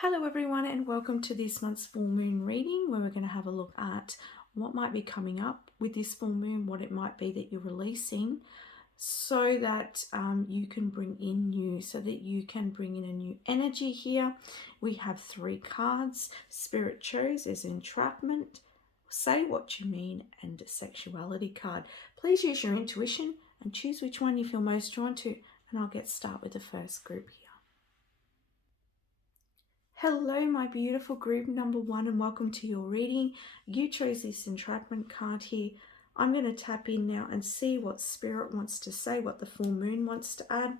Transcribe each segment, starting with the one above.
Hello everyone, and welcome to this month's full moon reading, where we're going to have a look at what might be coming up with this full moon, what it might be that you're releasing, so that you can bring in a new energy here. We have 3 cards. Spirit chose is entrapment, say what you mean, and a sexuality card. Please use your intuition and choose which one you feel most drawn to, and I'll get started with the first group here. Hello, my beautiful group number 1, and welcome to your reading. You chose this entrapment card here. I'm going to tap in now and see what Spirit wants to say, what the full moon wants to add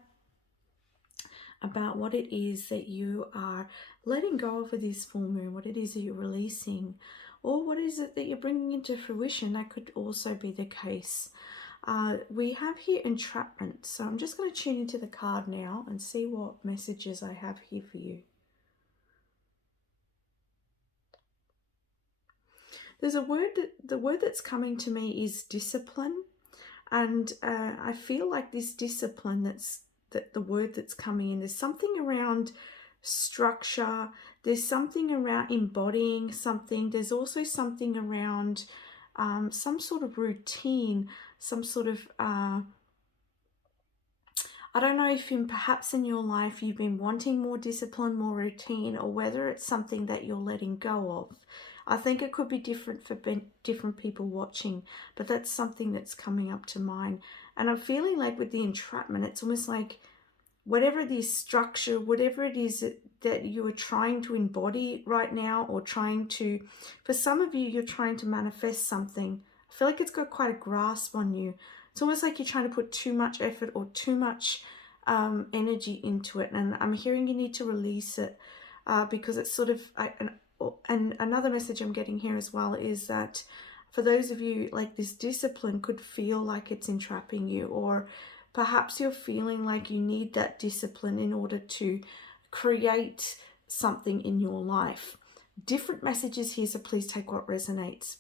about what it is that you are letting go of with this full moon, what it is that you're releasing, or what is it that you're bringing into fruition. That could also be the case. We have here entrapment, so I'm just going to tune into the card now and see what messages I have here for you. There's a word the word that's coming to me is discipline, and I feel like this discipline the word that's coming in. There's something around structure. There's something around embodying something. There's also something around some sort of routine, some sort of I don't know if perhaps in your life you've been wanting more discipline, more routine, or whether it's something that you're letting go of. I think it could be different for different people watching, but that's something that's coming up to mind. And I'm feeling like with the entrapment, it's almost like whatever it is, structure, whatever it is that you are trying to embody right now, or for some of you, you're trying to manifest something. I feel like it's got quite a grasp on you. It's almost like you're trying to put too much effort or too much energy into it. And I'm hearing you need to release it because it's sort of... And another message I'm getting here as well is that for those of you, like, this discipline could feel like it's entrapping you, or perhaps you're feeling like you need that discipline in order to create something in your life. Different messages here, so please take what resonates.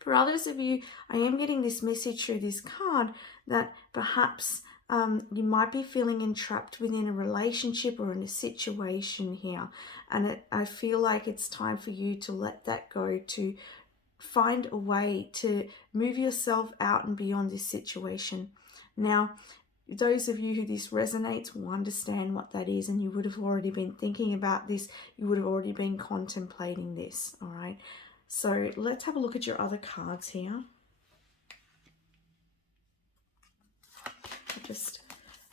For others of you, I am getting this message through this card that perhaps you might be feeling entrapped within a relationship or in a situation here. And I feel like it's time for you to let that go, to find a way to move yourself out and beyond this situation. Now, those of you who this resonates will understand what that is, and you would have already been thinking about this. You would have already been contemplating this, all right? So let's have a look at your other cards here. I'll just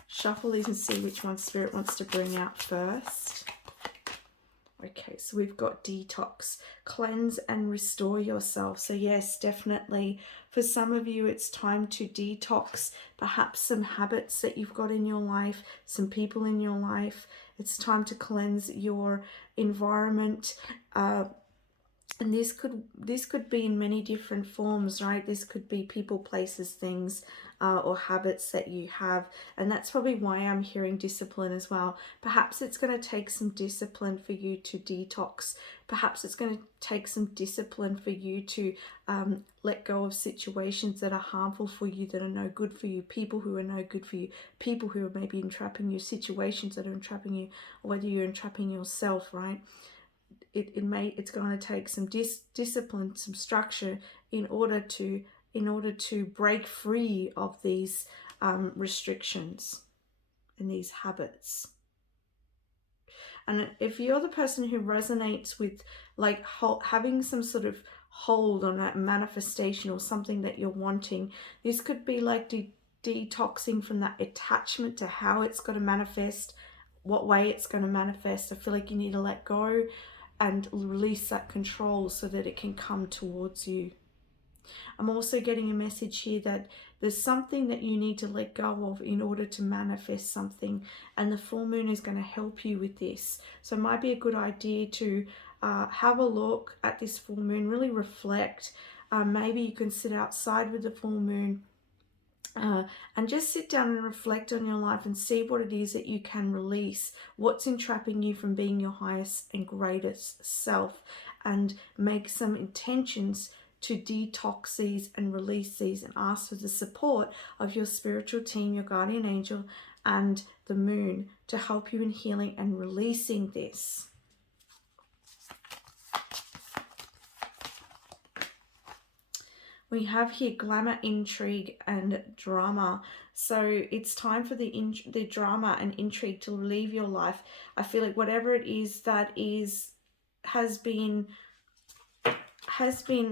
shuffle these and see which one Spirit wants to bring out first. Okay, so we've got detox, cleanse and restore yourself. So yes, definitely for some of you, it's time to detox perhaps some habits that you've got in your life, some people in your life. It's time to cleanse your environment. And this could be in many different forms, right? This could be people, places, things, or habits that you have. And that's probably why I'm hearing discipline as well. Perhaps it's going to take some discipline for you to detox. Perhaps it's going to take some discipline for you to let go of situations that are harmful for you, that are no good for you, people who are no good for you, people who are maybe entrapping you, situations that are entrapping you, or whether you're entrapping yourself, right? It's going to take some discipline, some structure in order to break free of these restrictions and these habits. And if you're the person who resonates with like having some sort of hold on that manifestation or something that you're wanting, this could be like detoxing from that attachment to how it's going to manifest, what way it's going to manifest. I feel like you need to let go and release that control so that it can come towards you. I'm also getting a message here that there's something that you need to let go of in order to manifest something, and the full moon is going to help you with this. So it might be a good idea to have a look at this full moon, really reflect. Maybe you can sit outside with the full moon and just sit down and reflect on your life and see what it is that you can release, what's entrapping you from being your highest and greatest self, and make some intentions to detox these and release these, and ask for the support of your spiritual team, your guardian angel, and the moon to help you in healing and releasing this. We have here glamour, intrigue, and drama. So it's time for the drama and intrigue to leave your life. I feel like whatever it is that has been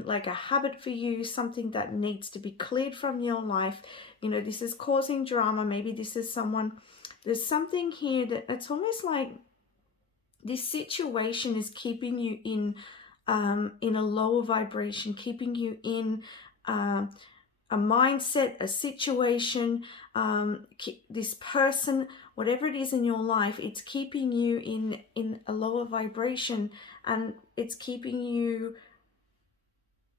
like a habit for you, something that needs to be cleared from your life. You know, this is causing drama. Maybe this is someone, there's something here that it's almost like this situation is keeping you in a lower vibration, keeping you in a mindset, a situation, this person, whatever it is in your life, it's keeping you in a lower vibration, and it's keeping you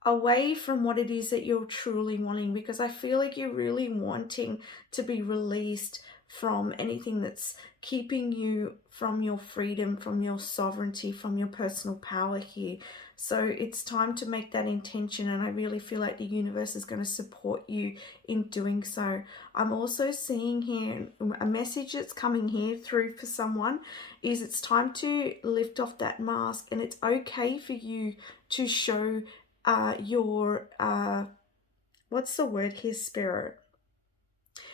away from what it is that you're truly wanting, because I feel like you're really wanting to be released from anything that's keeping you from your freedom, from your sovereignty, from your personal power here. So it's time to make that intention, and I really feel like the universe is going to support you in doing so. I'm also seeing here a message that's coming here through for someone is it's time to lift off that mask, and it's okay for you to show your what's the word here, spirit?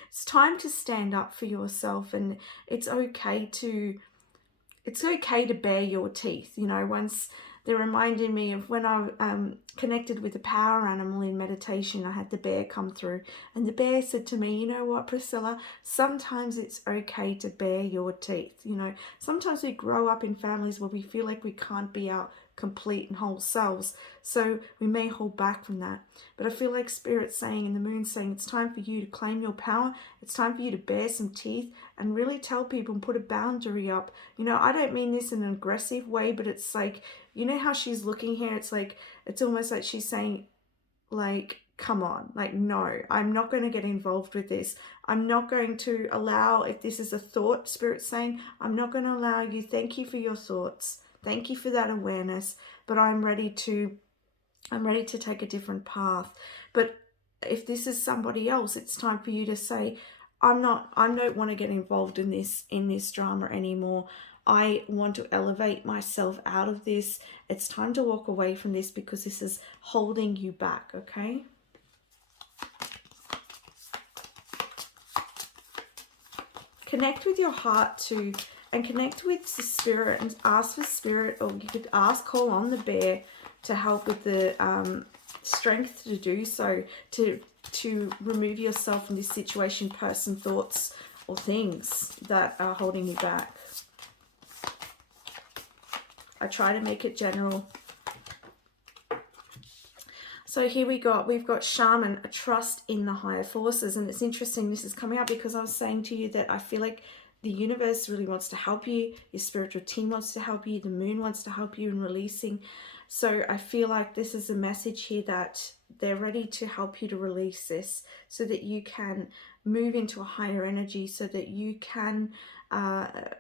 It's time to stand up for yourself, and it's okay to bare your teeth. You know, once they reminded me of when I connected with the power animal in meditation. I had the bear come through, and the bear said to me, you know what, Priscilla, sometimes it's okay to bare your teeth. You know, sometimes we grow up in families where we feel like we can't be our complete and whole selves, so we may hold back from that. But I feel like Spirit's saying, and the moon's saying, it's time for you to claim your power. It's time for you to bare some teeth and really tell people and put a boundary up. You know, I don't mean this in an aggressive way, but it's like, you know how she's looking here, it's like, it's almost like she's saying, like, come on, like, no, I'm not going to get involved with this. I'm not going to allow, if this is a thought, Spirit's saying, I'm not going to allow you. Thank you for your thoughts. Thank you for that awareness, but I'm ready to take a different path. But if this is somebody else, it's time for you to say, I don't want to get involved in this drama anymore. I want to elevate myself out of this. It's time to walk away from this because this is holding you back, okay? Connect with your heart too, and connect with the spirit and ask for spirit, or you could call on the bear to help with the strength to do so, to remove yourself from this situation, person, thoughts, or things that are holding you back. I try to make it general. So here we've got shaman, a trust in the higher forces. And it's interesting this is coming up because I was saying to you that I feel like the universe really wants to help you. Your spiritual team wants to help you. The moon wants to help you in releasing. So I feel like this is a message here that they're ready to help you to release this so that you can move into a higher energy, so that you can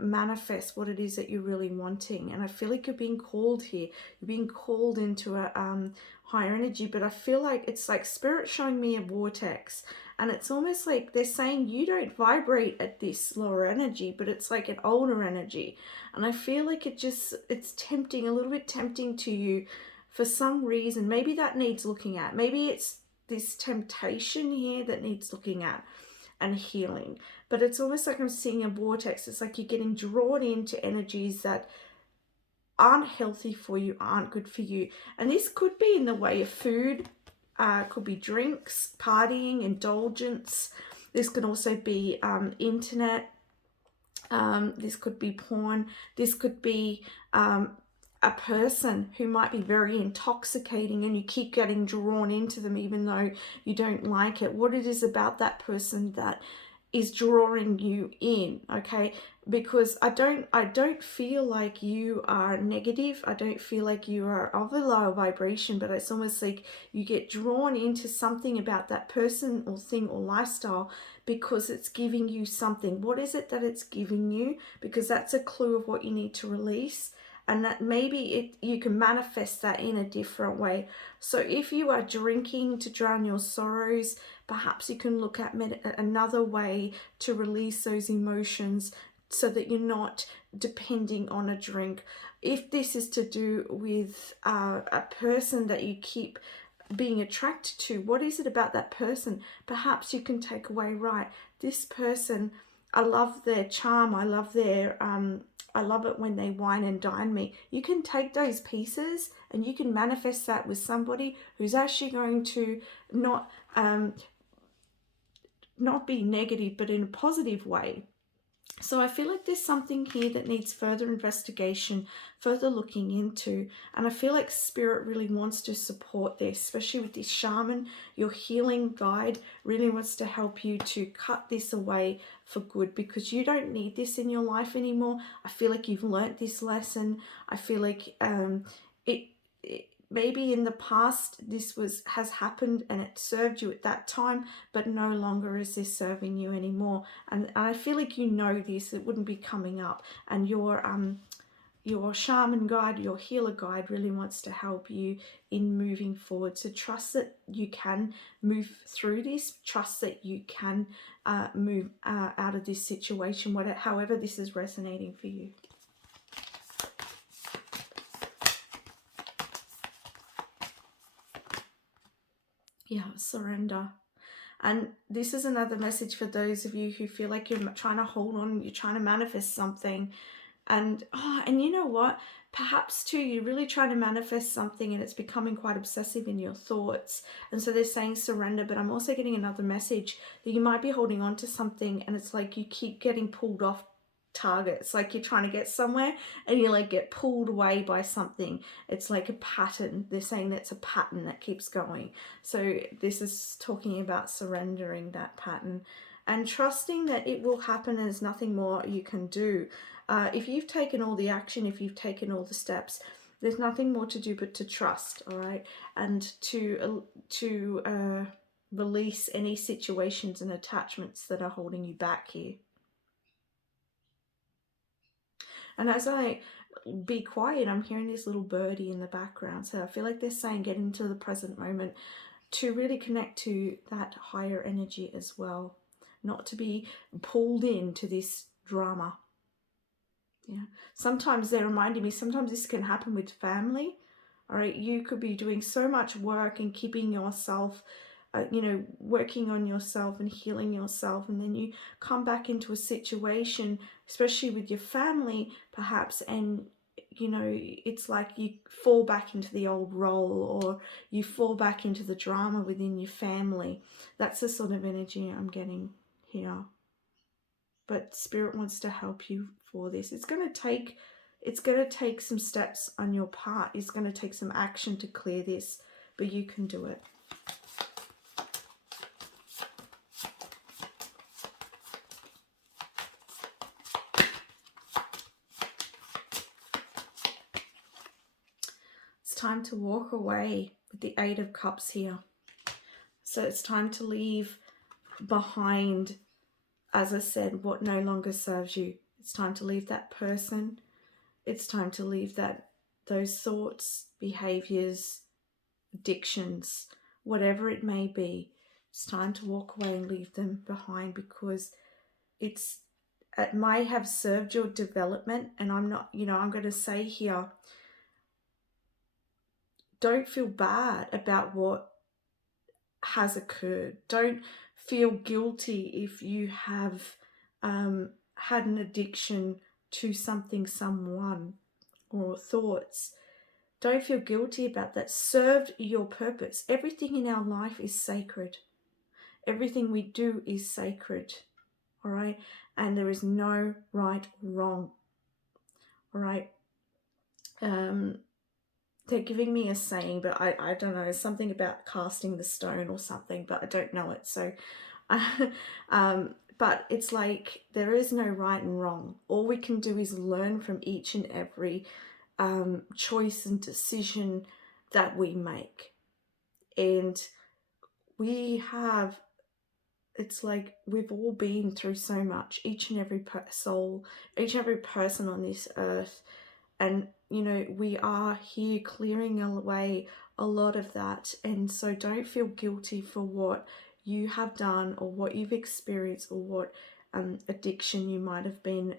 manifest what it is that you're really wanting. And I feel like you're being called here. You're being called into a higher energy, but I feel like it's like spirit showing me a vortex, and it's almost like they're saying you don't vibrate at this lower energy, but it's like an older energy. And I feel like it's tempting, a little bit tempting to you for some reason. Maybe that needs looking at. Maybe it's this temptation here that needs looking at and healing. But it's almost like I'm seeing a vortex. It's like you're getting drawn into energies that aren't healthy for you, aren't good for you. And this could be in the way of food, could be drinks, partying, indulgence. This could also be internet. This could be porn. This could be a person who might be very intoxicating, and you keep getting drawn into them even though you don't like it. What it is about that person that is drawing you in, okay? Because I don't feel like you are negative. I don't feel like you are of a lower vibration, but it's almost like you get drawn into something about that person or thing or lifestyle because it's giving you something. What is it that it's giving you? Because that's a clue of what you need to release, and that maybe you can manifest that in a different way. So if you are drinking to drown your sorrows, perhaps you can look at another way to release those emotions so that you're not depending on a drink. If this is to do with a person that you keep being attracted to? What is it about that person? Perhaps you can take away, right, this person, I love their charm, I love their I love it when they wine and dine me. You can take those pieces and you can manifest that with somebody who's actually going to not be negative, but in a positive way. So I feel like there's something here that needs further investigation, further looking into. And I feel like Spirit really wants to support this, especially with this shaman. Your healing guide really wants to help you to cut this away for good, because you don't need this in your life anymore. I feel like you've learnt this lesson. I feel like maybe in the past this has happened and it served you at that time, but no longer is this serving you anymore. And I feel like you know this, it wouldn't be coming up. And your shaman guide, your healer guide really wants to help you in moving forward. So trust that you can move through this, trust that you can move out of this situation, however this is resonating for you. Yeah, surrender. And this is another message for those of you who feel like you're trying to hold on, you're trying to manifest something. And you know what? Perhaps too, you're really trying to manifest something and it's becoming quite obsessive in your thoughts. And so they're saying surrender, but I'm also getting another message that you might be holding on to something and it's like you keep getting pulled off target. It's like you're trying to get somewhere and you like get pulled away by something. It's like a pattern. They're saying that's a pattern that keeps going. So this is talking about surrendering that pattern and trusting that it will happen and there's nothing more you can do. If you've taken all the action, if you've taken all the steps, there's nothing more to do but to trust, all right? And to release any situations and attachments that are holding you back here. And as I be quiet, I'm hearing this little birdie in the background. So I feel like they're saying get into the present moment to really connect to that higher energy as well. Not to be pulled into this drama. Yeah. Sometimes they're reminding me, sometimes this can happen with family. All right. You could be doing so much work and keeping yourself working on yourself and healing yourself, and then you come back into a situation, especially with your family perhaps, and it's like you fall back into the old role or you fall back into the drama within your family. That's the sort of energy I'm getting here. But Spirit wants to help you for this. It's going to take some steps on your part. It's going to take some action to clear this, but you can do it. Time to walk away with the Eight of Cups here. So it's time to leave behind, as I said, what no longer serves you. It's time to leave that person. It's time to leave those thoughts, behaviors, addictions, whatever it may be. It's time to walk away and leave them behind, because it might have served your development. And I'm going to say here, don't feel bad about what has occurred. Don't feel guilty if you have had an addiction to something, someone, or thoughts. Don't feel guilty about that. Served your purpose. Everything in our life is sacred. Everything we do is sacred. All right? And there is no right or wrong. All right? They're giving me a saying, but I don't know, something about casting the stone or something, but I don't know it. So, but it's like there is no right and wrong. All we can do is learn from each and every choice and decision that we make. And it's like we've all been through so much, each and every soul, each and every person on this earth. And, we are here clearing away a lot of that. And so don't feel guilty for what you have done or what you've experienced or what addiction you might have been,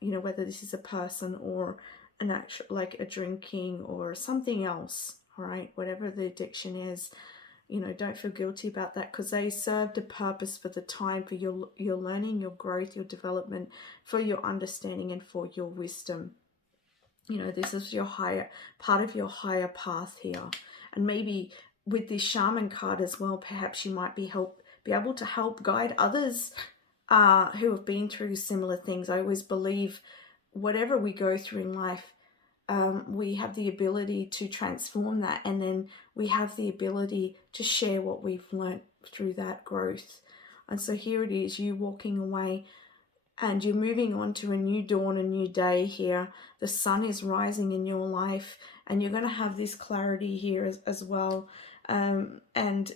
whether this is a person or an actual, like a drinking or something else. all right? Whatever the addiction is, you know, don't feel guilty about that, because they served a purpose for the time, for your learning, your growth, your development, for your understanding, and for your wisdom. You know, this is your higher part of your higher path here. And maybe with this shaman card as well, perhaps you might be able to help guide others who have been through similar things. I always believe whatever we go through in life, we have the ability to transform that, and then we have the ability to share what we've learned through that growth. And so here it is, you walking away, and you're moving on to a new dawn, a new day here. The sun is rising in your life, and you're going to have this clarity here as well. And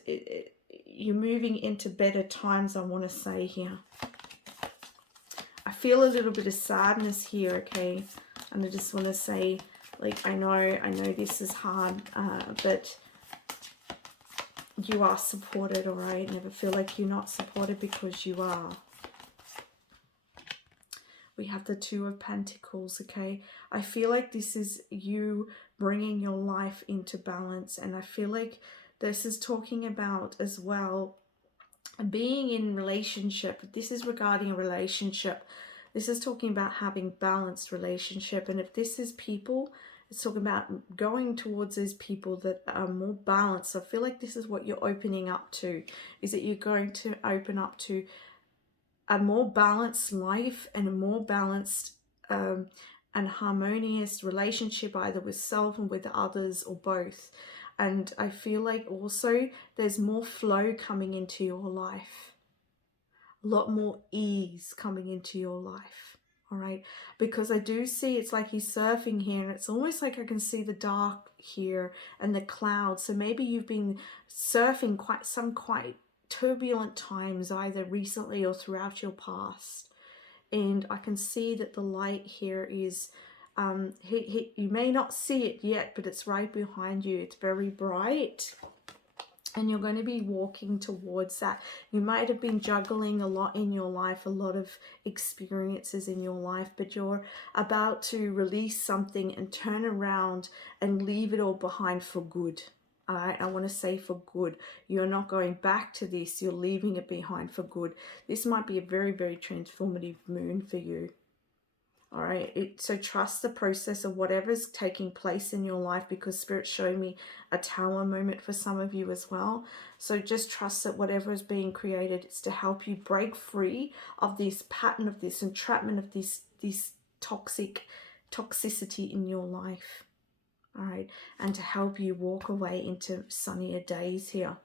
you're moving into better times, I want to say here. I feel a little bit of sadness here, okay? And I just want to say, like, I know this is hard, but you are supported, all right? Never feel like you're not supported, because you are. We have the Two of Pentacles, okay? I feel like this is you bringing your life into balance, and I feel like this is talking about as well being in relationship. This is regarding a relationship. This is talking about having balanced relationship, and if this is people, it's talking about going towards those people that are more balanced. So I feel like this is what you're opening up to, is that you're going to open up to a more balanced life and a more balanced and harmonious relationship, either with self and with others, or both. And I feel like also there's more flow coming into your life, a lot more ease coming into your life, all right? Because I do see, it's like he's surfing here, and it's almost like I can see the dark here and the clouds. So maybe you've been surfing quite turbulent times, either recently or throughout your past, and I can see that the light here is you may not see it yet, but it's right behind you. It's very bright, and you're going to be walking towards that. You might have been juggling a lot in your life, a lot of experiences in your life, but you're about to release something and turn around and leave it all behind for good. All right, I want to say for good. You're not going back to this. You're leaving it behind for good. This might be a very, very transformative moon for you. All right, so trust the process of whatever's taking place in your life, because Spirit showed me a tower moment for some of you as well. So just trust that whatever is being created is to help you break free of this pattern, of this entrapment, of this toxicity in your life. All right, and to help you walk away into sunnier days here.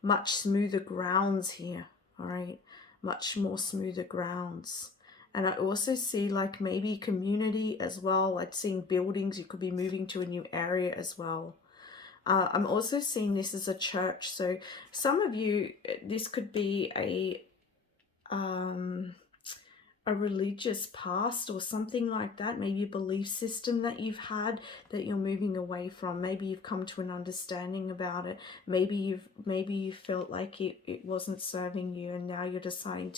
Much smoother grounds here, all right? Much more smoother grounds. And I also see like maybe community as well, like seeing buildings. You could be moving to a new area as well. I'm also seeing this as a church. So some of you, this could be a religious past or something like that. Maybe a belief system that you've had that you're moving away from. Maybe you've come to an understanding about it. Maybe you felt like it wasn't serving you, and now you're deciding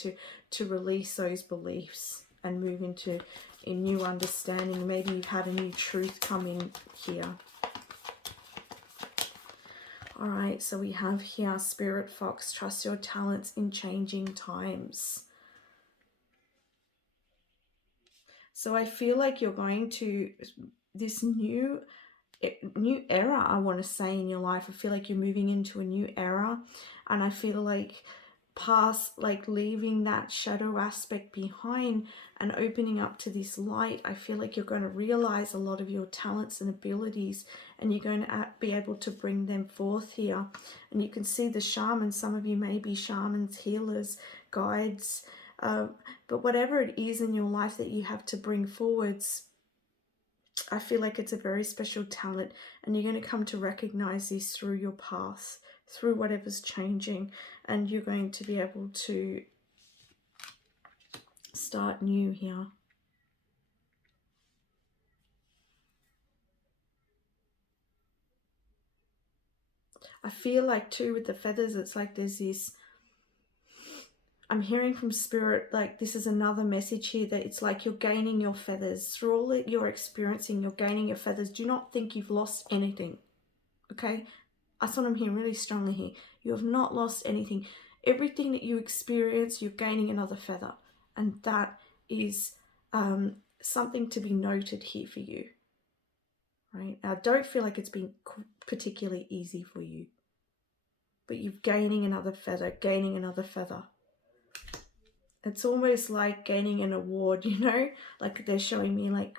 to release those beliefs and move into a new understanding. Maybe you've had a new truth come in here. All right, so we have here Spirit Fox, trust your talents in changing times. So I feel like you're going to this new era, I want to say, in your life. I feel like you're moving into a new era, and I feel like leaving that shadow aspect behind and opening up to this light. I feel like you're going to realize a lot of your talents and abilities, and you're going to be able to bring them forth here. And you can see the shamans. Some of you may be shamans, healers, guides, but whatever it is in your life that you have to bring forwards, I feel like it's a very special talent, and you're going to come to recognize this through your path, through whatever's changing, and you're going to be able to start new here. I feel like too with the feathers, it's like there's this, I'm hearing from Spirit, like this is another message here, that it's like you're gaining your feathers. Through all that you're experiencing, you're gaining your feathers. Do not think you've lost anything, okay? That's what I'm hearing really strongly here. You have not lost anything. Everything that you experience, you're gaining another feather. And that is something to be noted here for you. Right? Now, I don't feel like it's been particularly easy for you. But you're gaining another feather, gaining another feather. It's almost like gaining an award, you know? Like they're showing me, like,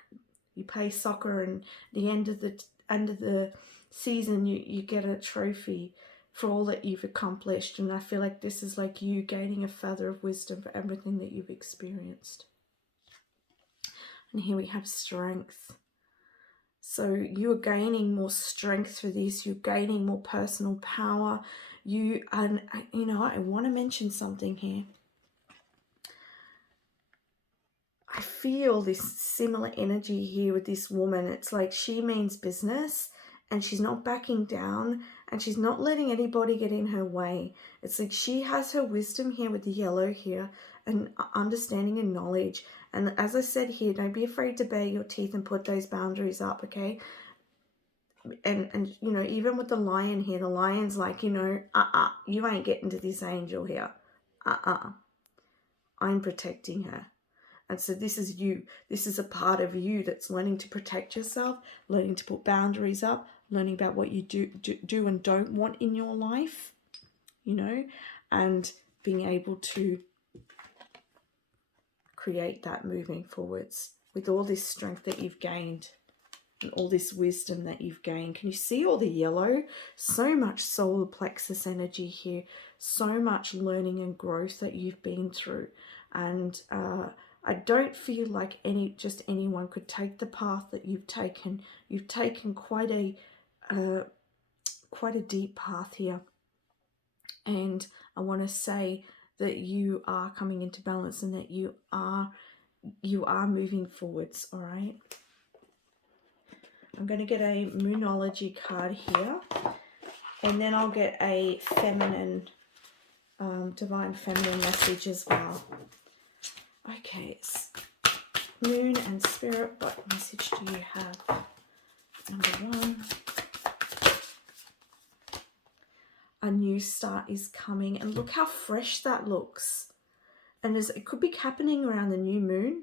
you play soccer and the end of the season you get a trophy for all that you've accomplished. And I feel like this is like you gaining a feather of wisdom for everything that you've experienced. And here we have strength. So you are gaining more strength for this. You're gaining more personal power. You know, I want to mention something here. I feel this similar energy here with this woman. It's like she means business and she's not backing down and she's not letting anybody get in her way. It's like she has her wisdom here with the yellow here and understanding and knowledge. And as I said here, don't be afraid to bare your teeth and put those boundaries up, okay? And you know, even with the lion here, the lion's like, you know, you ain't getting to this angel here. I'm protecting her. And so this is you. This is a part of you that's learning to protect yourself, learning to put boundaries up, learning about what you do and don't want in your life, you know, and being able to create that moving forwards with all this strength that you've gained and all this wisdom that you've gained. Can you see all the yellow? So much solar plexus energy here, so much learning and growth that you've been through. And I don't feel like anyone could take the path that you've taken. You've taken quite a deep path here, and I want to say that you are coming into balance and that you are moving forwards. All right. I'm going to get a Moonology card here, and then I'll get a feminine, divine feminine message as well. Okay, Moon and Spirit, what message do you have? Number 1. A new start is coming, and look how fresh that looks. And it could be happening around the new moon,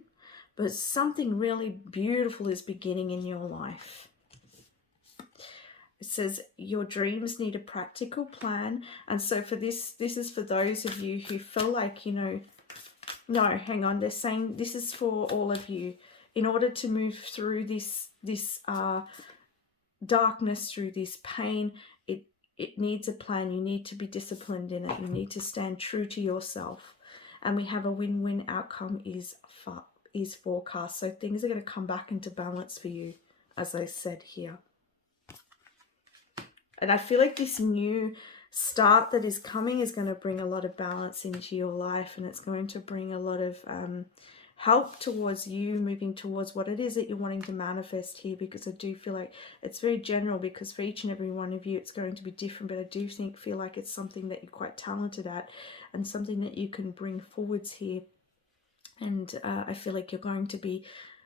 but something really beautiful is beginning in your life. It says your dreams need a practical plan. And so for this is for those of you who feel like, you know, no, hang on, they're saying this is for all of you. In order to move through this darkness, through this pain, it needs a plan. You need to be disciplined in it. You need to stand true to yourself. And we have a win-win outcome is forecast. So things are going to come back into balance for you, as I said here. And I feel like this new start that is coming is going to bring a lot of balance into your life, and it's going to bring a lot of help towards you moving towards what it is that you're wanting to manifest here, because I do feel like it's very general, because for each and every one of you it's going to be different, but I do feel like it's something that you're quite talented at and something that you can bring forwards here. And I feel like you're going to be,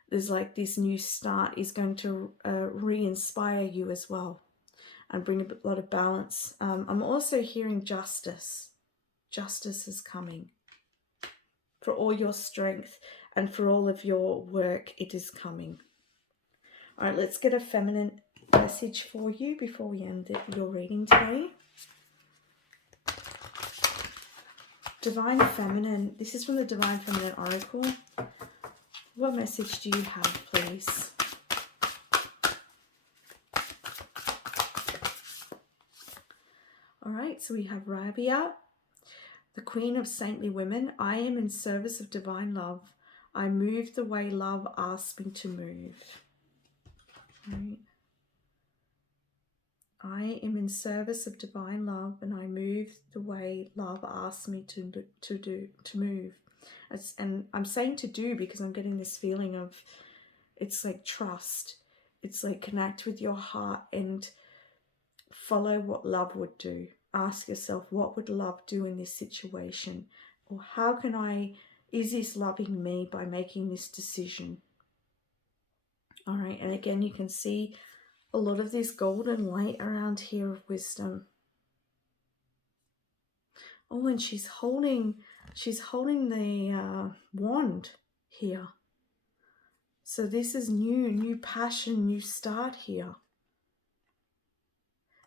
there's like this new start is going to re-inspire you as well and bring a lot of balance. I'm also hearing justice. Justice is coming. For all your strength and for all of your work, it is coming. All right, let's get a feminine message for you before we end your reading today. Divine Feminine. This is from the Divine Feminine Oracle. What message do you have, please? All right, so we have Rabia, the Queen of Saintly Women. I am in service of divine love. I move the way love asks me to move. All right. I am in service of divine love, and I move the way love asks me to move. And I'm saying to do because I'm getting this feeling of, it's like trust. It's like connect with your heart and follow what love would do. Ask yourself, what would love do in this situation? Or how can is this loving me by making this decision? All right, and again, you can see a lot of this golden light around here of wisdom. Oh, and she's holding the wand here. So this is new passion, new start here.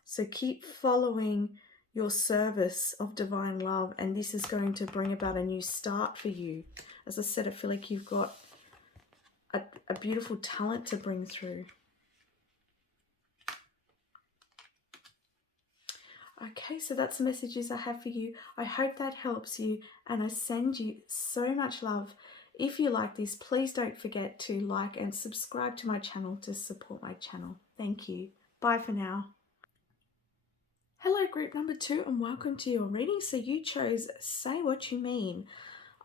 So keep following your service of divine love, and this is going to bring about a new start for you. As I said, I feel like you've got a beautiful talent to bring through. Okay, so that's the messages I have for you. I hope that helps you, and I send you so much love. If you like this, please don't forget to like and subscribe to my channel to support my channel. Thank you. Bye for now. Hello, group number 2, and welcome to your reading. So you chose Say What You Mean.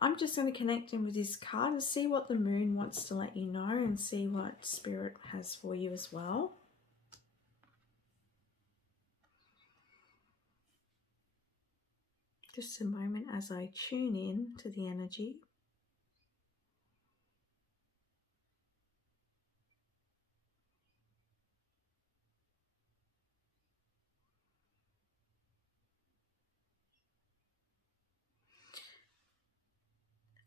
I'm just going to connect in with this card and see what the moon wants to let you know, and see what spirit has for you as well. Just a moment as I tune in to the energy.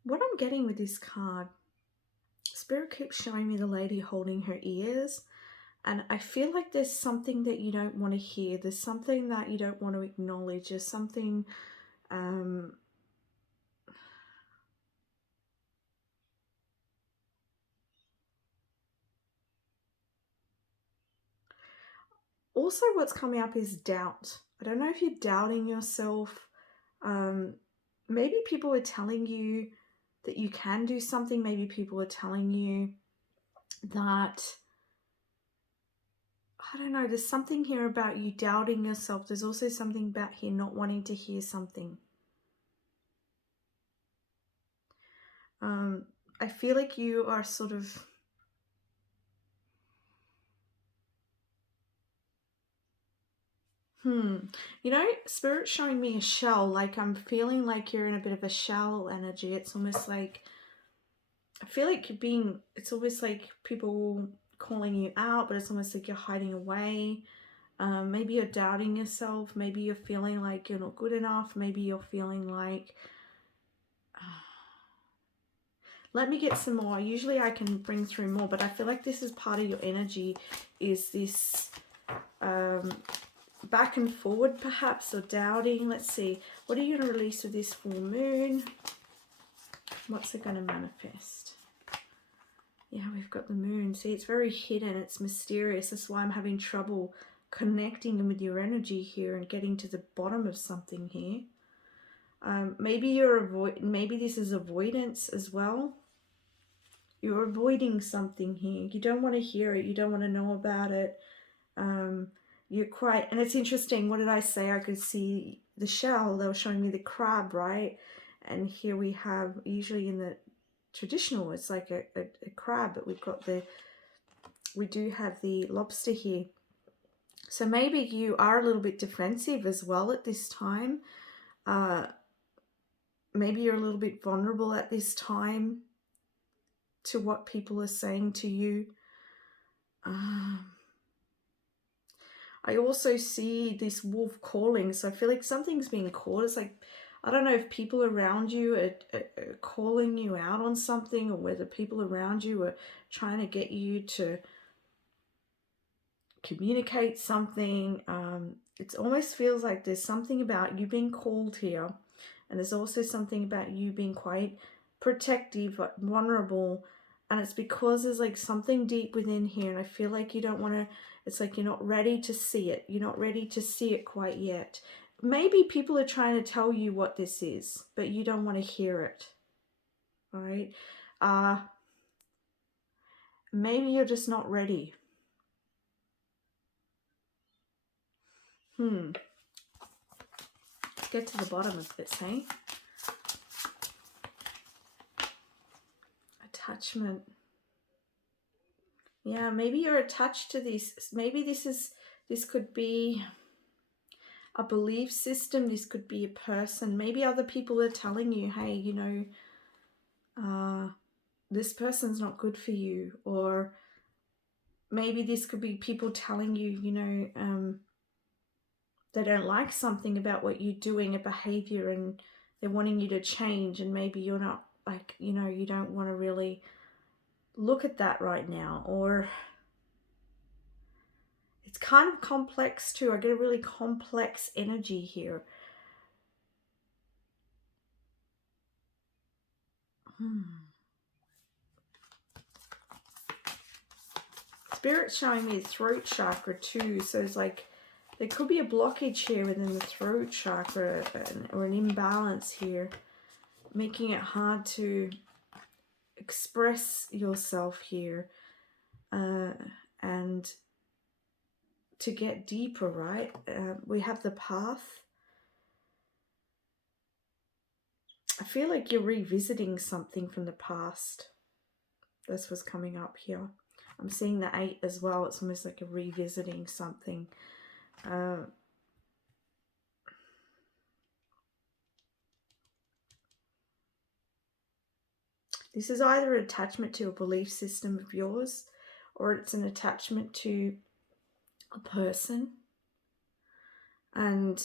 What I'm getting with this card, Spirit keeps showing me the lady holding her ears, and I feel like there's something that you don't want to hear. There's something that you don't want to acknowledge. There's something also what's coming up is doubt. I don't know if you're doubting yourself. Maybe people are telling you that you can do something. Maybe people are telling you that, I don't know, there's something here about you doubting yourself. There's also something about here not wanting to hear something. I feel like you are sort of you know, Spirit's showing me a shell. Like I'm feeling like you're in a bit of a shell energy. It's almost like, I feel like you're being, it's almost like people calling you out, but it's almost like you're hiding away. Maybe you're doubting yourself. Maybe you're feeling like you're not good enough. Maybe you're feeling like, let me get some more. Usually I can bring through more, but I feel like this is part of your energy, is this back and forward perhaps, or doubting. Let's see, what are you going to release with this full moon? What's it going to manifest? Yeah, we've got the moon. See, it's very hidden, it's mysterious. That's why I'm having trouble connecting with your energy here and getting to the bottom of something here. Maybe maybe this is avoidance as well. You're avoiding something here. You don't want to hear it. You don't want to know about it. You're quite, and it's interesting. What did I say? I could see the shell. They were showing me the crab, right? And here we have, usually in the traditional, it's like a crab, but we do have the lobster here. So maybe you are a little bit defensive as well at this time. Maybe you're a little bit vulnerable at this time to what people are saying to you. I also see this wolf calling, so I feel like something's being called. It's like, I don't know if people around you are calling you out on something, or whether people around you are trying to get you to communicate something. It almost feels like there's something about you being called here, and there's also something about you being quite protective, vulnerable, and it's because there's like something deep within here, and I feel like you don't want to, it's like you're not ready to see it. You're not ready to see it quite yet. Maybe people are trying to tell you what this is, but you don't want to hear it. All right? Maybe you're just not ready. Get to the bottom of this, hey? Attachment. Yeah, maybe you're attached to this. Maybe this could be a belief system. This could be a person. Maybe other people are telling you, hey, you know, this person's not good for you. Or maybe this could be people telling you, you know, they don't like something about what you're doing, a behavior, and they're wanting you to change, and maybe you're not, like, you know, you don't want to really look at that right now. Or it's kind of complex too. I get a really complex energy here. Spirit's showing me the throat chakra too, so it's like there could be a blockage here within the throat chakra, or an imbalance here, making it hard to express yourself here, and to get deeper, right? We have the path. I feel like you're revisiting something from the past. That's what's coming up here. I'm seeing the 8 as well. It's almost like a revisiting something. This is either an attachment to a belief system of yours, or it's an attachment to a person. And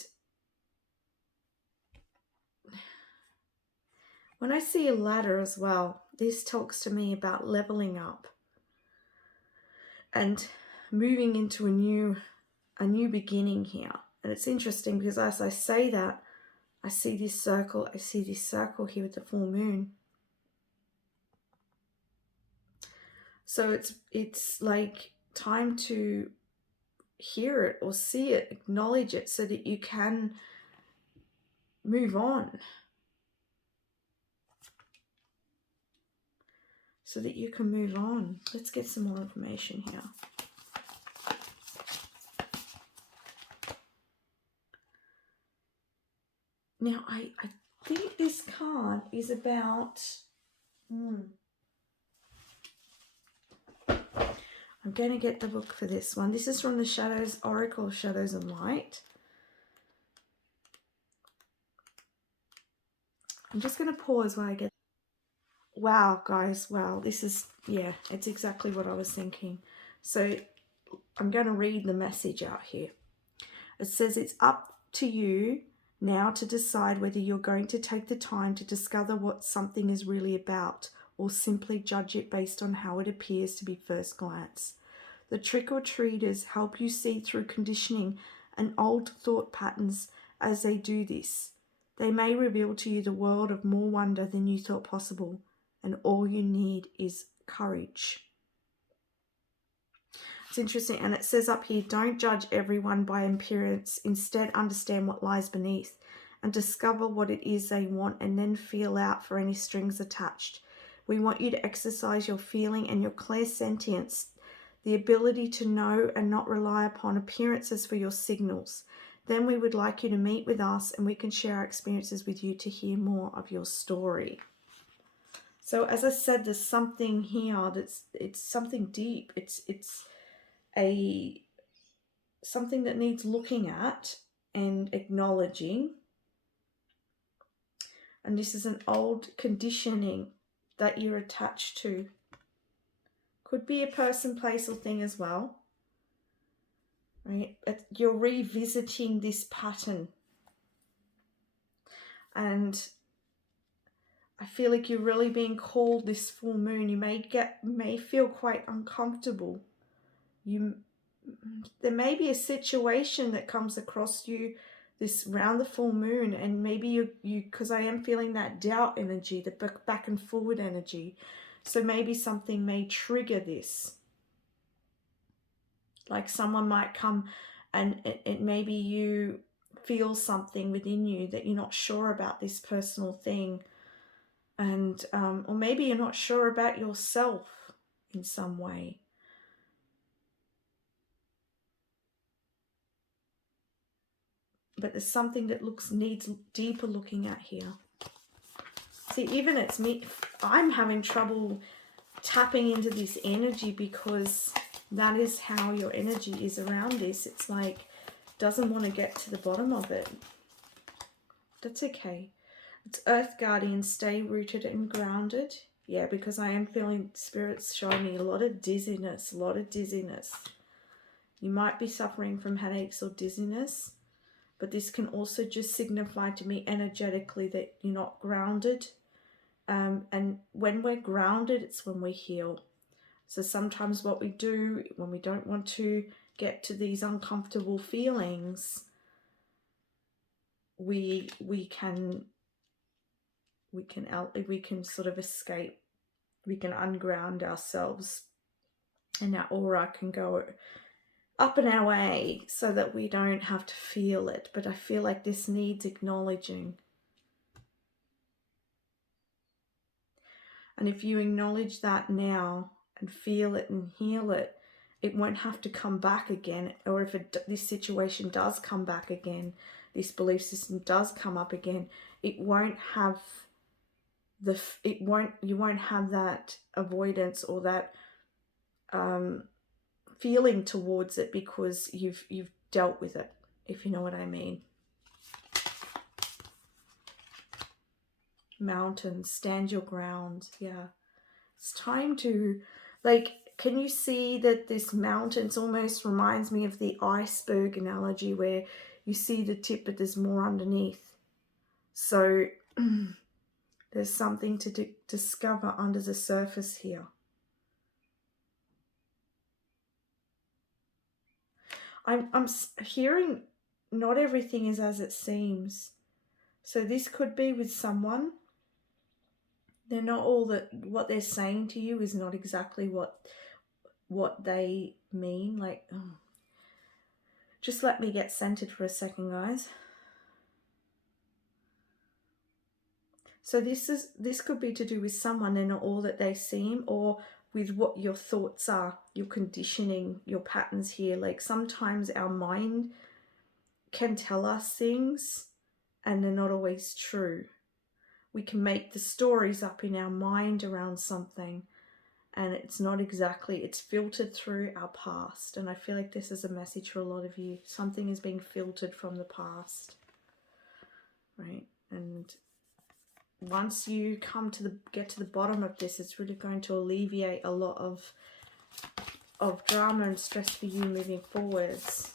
when I see a ladder as well, this talks to me about leveling up and moving into a new beginning here. And it's interesting because as I say that, I see this circle. I see this circle here with the full moon. So it's like time to hear it or see it, acknowledge it, so that you can move on. So that you can move on. Let's get some more information here. Now, I think this card is about... I'm going to get the book for this one. This is from the Shadows, Oracle of Shadows and Light. I'm just going to pause while I get... Wow, guys, wow. This is, yeah, it's exactly what I was thinking. So I'm going to read the message out here. It says, it's up to you now to decide whether you're going to take the time to discover what something is really about, or simply judge it based on how it appears to be first glance. The trick-or-treaters help you see through conditioning and old thought patterns as they do this. They may reveal to you the world of more wonder than you thought possible, and all you need is courage. It's interesting, and it says up here, don't judge everyone by appearance. Instead, understand what lies beneath and discover what it is they want, and then feel out for any strings attached. We want you to exercise your feeling and your clairsentience, the ability to know and not rely upon appearances for your signals. Then we would like you to meet with us, and we can share our experiences with you to hear more of your story. So as I said, there's something here it's something deep. It's something that needs looking at and acknowledging. And this is an old conditioning that you're attached to. Could be a person, place, or thing as well. Right? You're revisiting this pattern. And I feel like you're really being called this full moon. You may feel quite uncomfortable. There may be a situation that comes across you this around the full moon, and maybe you because I am feeling that doubt energy, the back and forward energy. So maybe something may trigger this. Like someone might come and it maybe you feel something within you that you're not sure about this personal thing. And or maybe you're not sure about yourself in some way. But there's something that needs deeper looking at here. See, even it's me, I'm having trouble tapping into this energy because that is how your energy is around this. It's like, doesn't want to get to the bottom of it. That's okay. It's Earth Guardian, stay rooted and grounded Yeah, because I am feeling spirits showing me a lot of dizziness, You might be suffering from headaches or dizziness, but this can also just signify to me energetically that you're not grounded. And when we're grounded, it's when we heal. So sometimes what we do when we don't want to get to these uncomfortable feelings, we can sort of escape. We can unground ourselves, and our aura can go up and our way so that we don't have to feel it. But I feel like this needs acknowledging. And if you acknowledge that now and feel it and heal it, it won't have to come back again. Or if this situation does come back again, this belief system does come up again, you won't have that avoidance or that feeling towards it, because you've dealt with it, if you know what I mean. Mountains, stand your ground. Yeah, it's time to, like, can you see that this mountains almost reminds me of the iceberg analogy, where you see the tip but there's more underneath. So there's something to discover under the surface here. I'm hearing not everything is as it seems. So this could be with someone. They're not all that, what they're saying to you is not exactly what they mean. Like, oh. Just let me get centered for a second, guys. So this could be to do with someone. They're not all that they seem, or with what your thoughts are, your conditioning, your patterns here. Like sometimes our mind can tell us things and they're not always true. We can make the stories up in our mind around something, and it's not exactly, it's filtered through our past. And I feel like this is a message for a lot of you. Something is being filtered from the past, right? And once you get to the bottom of this, it's really going to alleviate a lot of drama and stress for you moving forwards.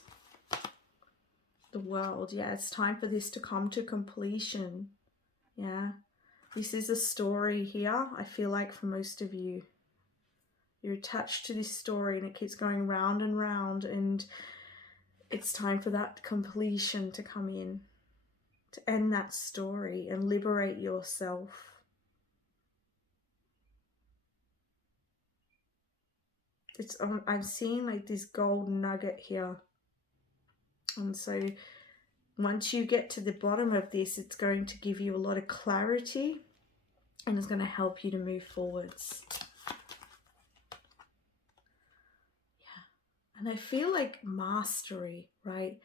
The world, yeah, it's time for this to come to completion. Yeah, this is a story here, I feel like, for most of you. You're attached to this story and it keeps going round and round, and it's time for that completion to come in, to end that story and liberate yourself. I'm seeing like this gold nugget here. And so once you get to the bottom of this, it's going to give you a lot of clarity and it's going to help you to move forwards. Yeah. And I feel like mastery, right?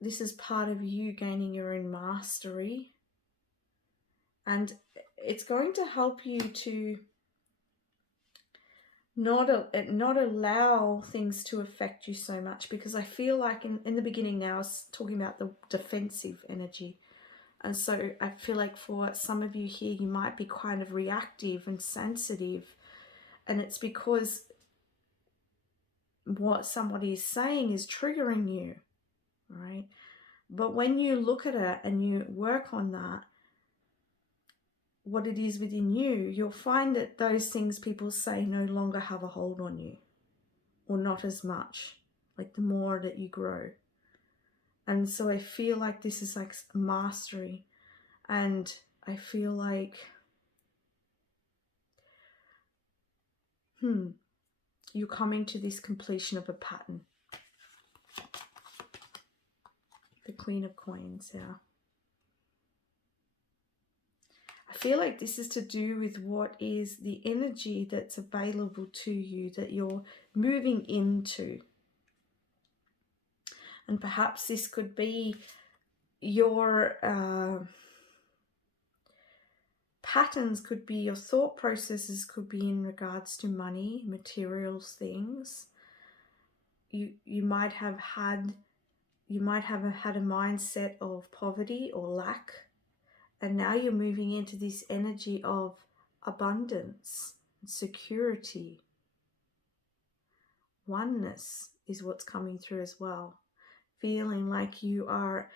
This is part of you gaining your own mastery. And it's going to help you to not allow things to affect you so much, because I feel like in the beginning now I was talking about the defensive energy, and so I feel like for some of you here you might be kind of reactive and sensitive, and it's because what somebody is saying is triggering you, right? But when you look at it and you work on that, what it is within you, you'll find that those things people say no longer have a hold on you, or not as much, like the more that you grow. And so I feel like this is like mastery, and I feel like you're coming to this completion of a pattern. The Queen of Coins, yeah. I feel like this is to do with what is the energy that's available to you, that you're moving into. And perhaps this could be your patterns, could be your thought processes, could be in regards to money, materials, things. You might have had a mindset of poverty or lack, and now you're moving into this energy of abundance, security, oneness is what's coming through as well. Feeling like you are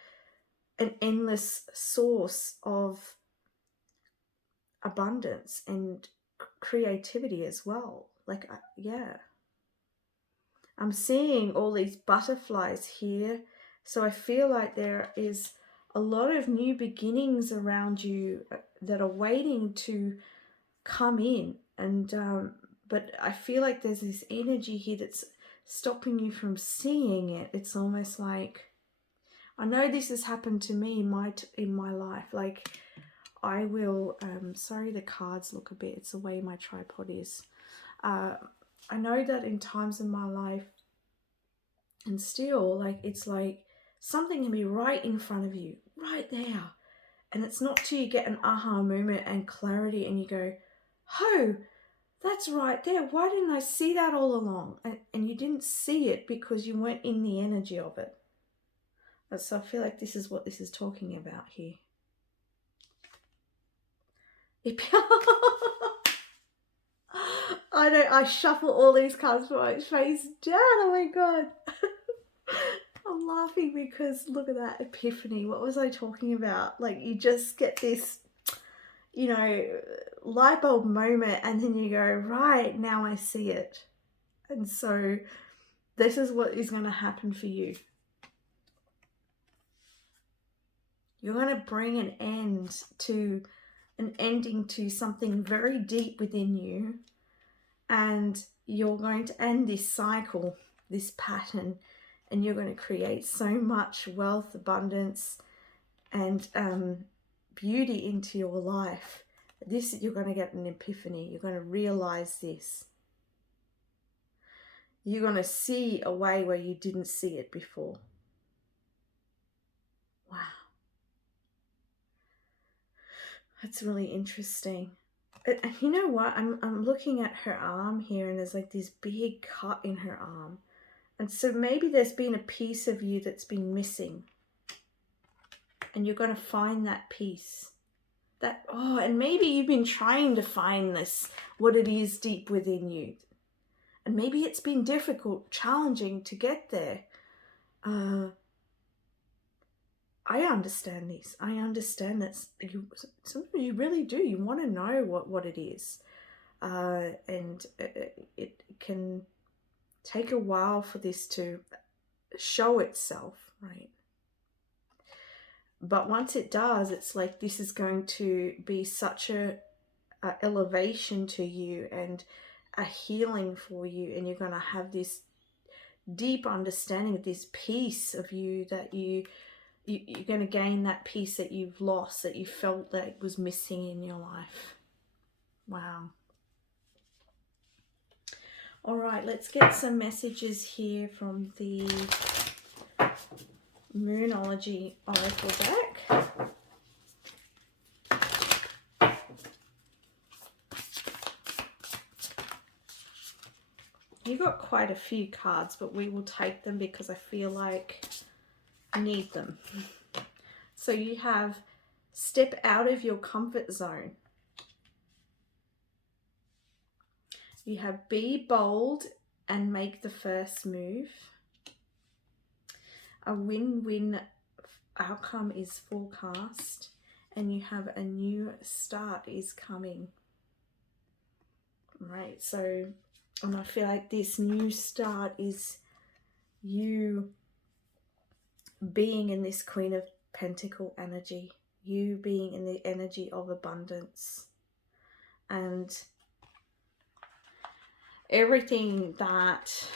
an endless source of abundance and creativity as well. Like, yeah. I'm seeing all these butterflies here. So I feel like there is a lot of new beginnings around you that are waiting to come in. And but I feel like there's this energy here that's stopping you from seeing it. It's almost like, I know this has happened to me in my life. Like, I will, sorry the cards look a bit, it's the way my tripod is. I know that in times in my life, and still, like, it's like something can be right in front of you, right there. And it's not till you get an aha moment and clarity and you go, oh, that's right there. Why didn't I see that all along? And you didn't see it because you weren't in the energy of it. And so I feel like this is what this is talking about here. I shuffle all these cards for my face down. Oh my God. I'm laughing because look at that epiphany. What was I talking about? Like, you just get this, you know, light bulb moment and then you go, right, now I see it. And so this is what is going to happen for you. You're going to bring an ending to something very deep within you. And you're going to end this cycle, this pattern, and you're going to create so much wealth, abundance, and beauty into your life. You're going to get an epiphany. You're going to realize this. You're going to see a way where you didn't see it before. Wow. That's really interesting. And you know what? I'm looking at her arm here, and there's like this big cut in her arm. And so maybe there's been a piece of you that's been missing. And you're going to find that piece. And maybe you've been trying to find this, what it is deep within you. And maybe it's been difficult, challenging to get there. I understand this. I understand that sometimes you really do. You want to know what it is. And it can take a while for this to show itself, right? But once it does, it's like this is going to be such a elevation to you and a healing for you. And you're going to have this deep understanding of this piece of you that you're going to gain, that piece that you've lost, that you felt that was missing in your life. Wow. All right, let's get some messages here from the Moonology Oracle deck. You got quite a few cards, but we will take them because I feel like I need them. So you have step out of your comfort zone. You have be bold and make the first move. A win-win outcome is forecast, and you have a new start is coming. Right, so, and I feel like this new start is you being in this Queen of Pentacle energy, you being in the energy of abundance, and everything that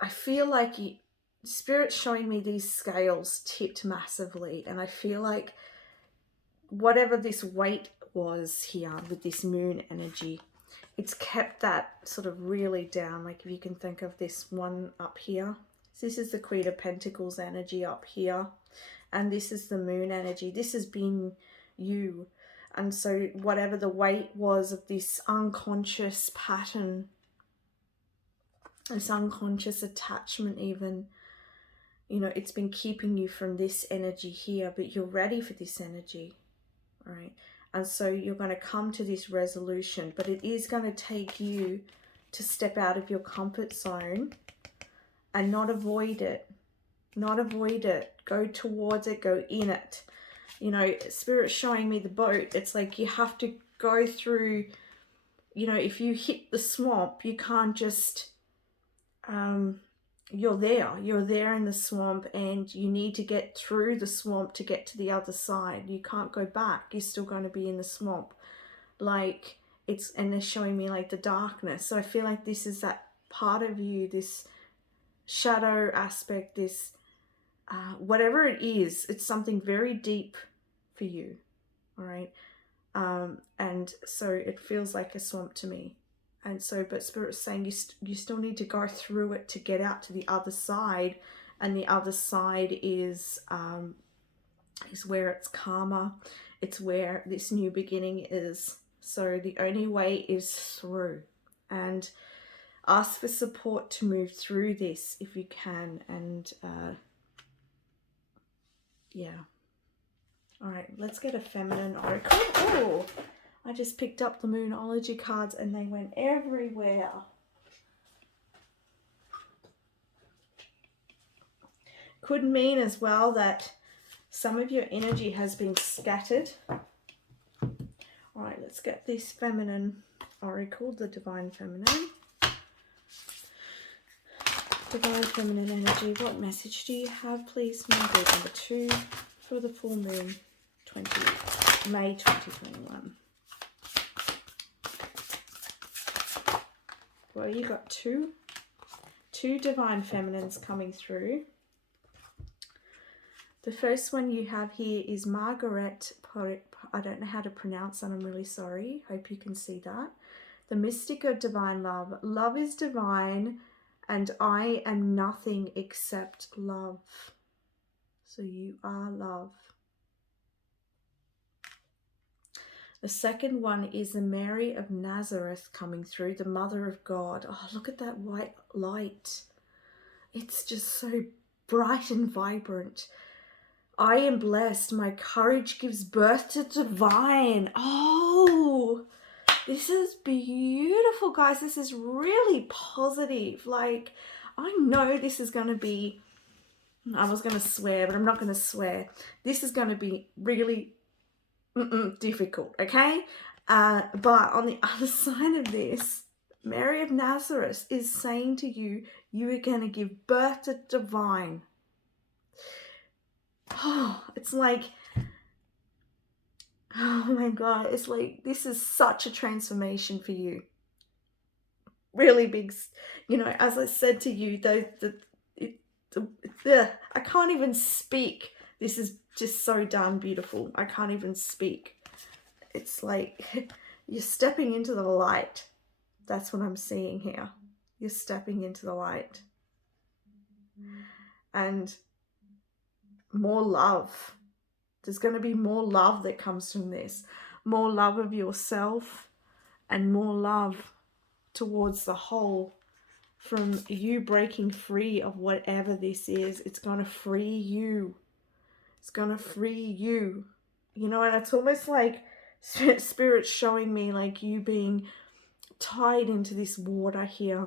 I feel like Spirit's showing me these scales tipped massively, and I feel like whatever this weight was here with this moon energy, it's kept that sort of really down. Like if you can think of this one up here, so this is the Queen of Pentacles energy up here, and this is the moon energy. This has been you. And so whatever the weight was of this unconscious pattern, this unconscious attachment even, you know, it's been keeping you from this energy here, but you're ready for this energy, right? And so you're going to come to this resolution, but it is going to take you to step out of your comfort zone and not avoid it. Not avoid it. Go towards it. Go in it. You know, Spirit's showing me the boat. It's like you have to go through, you know, if you hit the swamp, you can't just, you're there in the swamp, and you need to get through the swamp to get to the other side. You can't go back. You're still going to be in the swamp. Like, and they're showing me like the darkness. So I feel like this is that part of you, this shadow aspect, this, whatever it is, it's something very deep for you. All right. And so it feels like a swamp to me. And so, but Spirit's saying you still need to go through it to get out to the other side. And the other side is where it's calmer. It's where this new beginning is. So the only way is through. And ask for support to move through this if you can. And yeah. All right, let's get a feminine oracle. Oh, I just picked up the Moonology cards and they went everywhere. Could mean as well that some of your energy has been scattered. All right, let's get this feminine oracle, the Divine Feminine. Divine Feminine energy, what message do you have, please? My group number 2 for the full moon, May 2021. Well, you got two Divine Feminines coming through. The first one you have here is Margaret. I don't know how to pronounce that. I'm really sorry. Hope you can see that. The Mystic of Divine Love. Love is divine, and I am nothing except love. So you are love. The second one is the Mary of Nazareth coming through, the Mother of God. Oh, look at that white light. It's just so bright and vibrant. I am blessed. My courage gives birth to divine. Oh, this is beautiful, guys. This is really positive. Like, I know this is going to be, I was going to swear, but I'm not going to swear. This is going to be really difficult, okay? But on the other side of this, Mary of Nazareth is saying to you, you are going to give birth to divine. Oh, it's like, oh my God, it's like, this is such a transformation for you. Really big, you know, as I said to you, I can't even speak. This is just so darn beautiful. I can't even speak. It's like you're stepping into the light. That's what I'm seeing here. You're stepping into the light. And more love. There's going to be more love that comes from this. More love of yourself and more love towards the whole. From you breaking free of whatever this is. It's going to free you. It's going to free you. You know, and it's almost like Spirit's showing me like you being tied into this water here.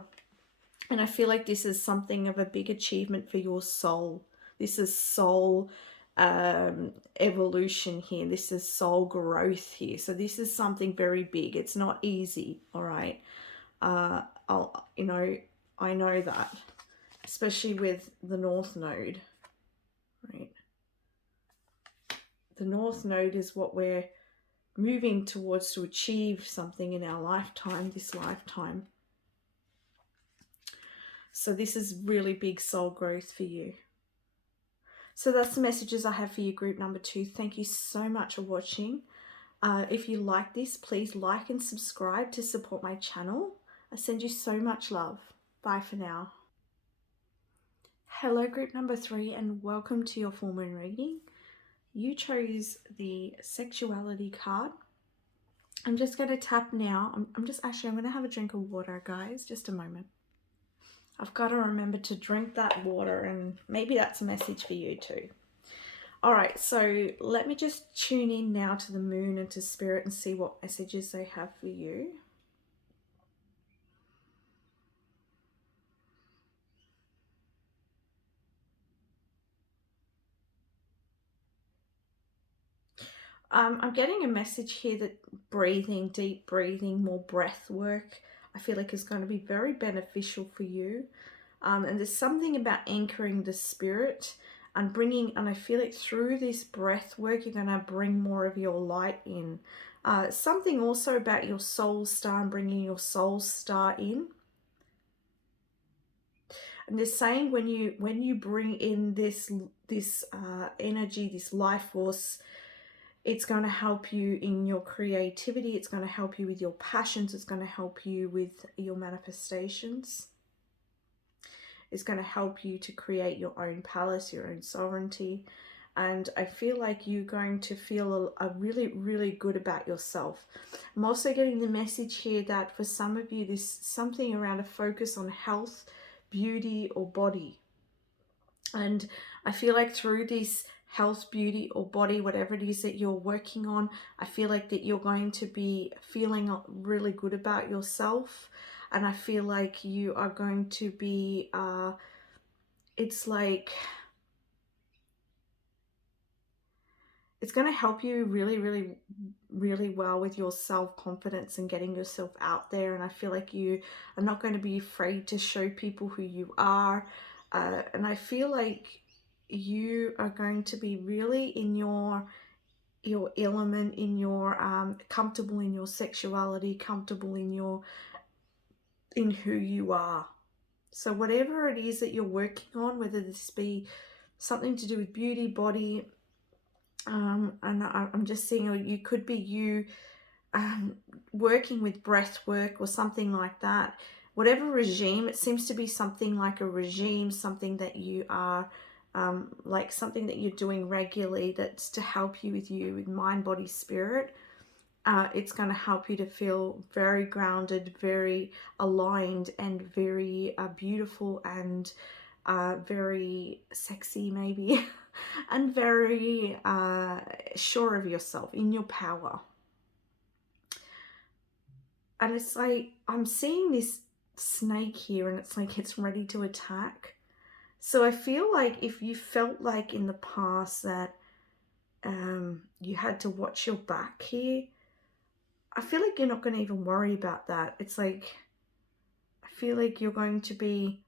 And I feel like this is something of a big achievement for your soul. This is soul evolution here. This is soul growth here. So this is something very big. It's not easy, all right? I know that, especially with the North Node, right? The North Node is what we're moving towards to achieve something in our lifetime, this lifetime. So this is really big soul growth for you. So that's the messages I have for you, group number 2. Thank you so much for watching. If you like this, please like and subscribe to support my channel. I send you so much love. Bye for now. Hello, group number 3, and welcome to your full moon reading. You chose the sexuality card. I'm just going to tap now. I'm going to have a drink of water, guys. Just a moment. I've got to remember to drink that water, and maybe that's a message for you too. All right, so let me just tune in now to the moon and to spirit and see what messages they have for you. I'm getting a message here that breathing, deep breathing, more breath work, I feel like is going to be very beneficial for you. And there's something about anchoring the spirit and bringing, and I feel like through this breath work, you're going to bring more of your light in. Something also about your soul star and bringing your soul star in. And they're saying when you bring in this energy, this life force, it's going to help you in your creativity. It's going to help you with your passions. It's going to help you with your manifestations. It's going to help you to create your own palace, your own sovereignty. And I feel like you're going to feel a really, really good about yourself. I'm also getting the message here that for some of you, there's something around a focus on health, beauty, or body. And I feel like through this health, beauty, or body, whatever it is that you're working on, I feel like that you're going to be feeling really good about yourself. And I feel like you are going to be, it's like, it's going to help you really, really, really well with your self-confidence and getting yourself out there. And I feel like you are not going to be afraid to show people who you are. And I feel like you are going to be really in your element, in your comfortable in your sexuality, comfortable in who you are. So whatever it is that you're working on, whether this be something to do with beauty, body, and I'm just seeing, or you could be working with breath work or something like that. Whatever regime, it seems to be something like a regime, something that you are like something that you're doing regularly that's to help you with mind, body, spirit. It's going to help you to feel very grounded, very aligned, and very beautiful, and very sexy maybe, and very sure of yourself, in your power. And it's like, I'm seeing this snake here, and it's like it's ready to attack. So I feel like if you felt like in the past that you had to watch your back here, I feel like you're not going to even worry about that. It's like, I feel like you're going to be,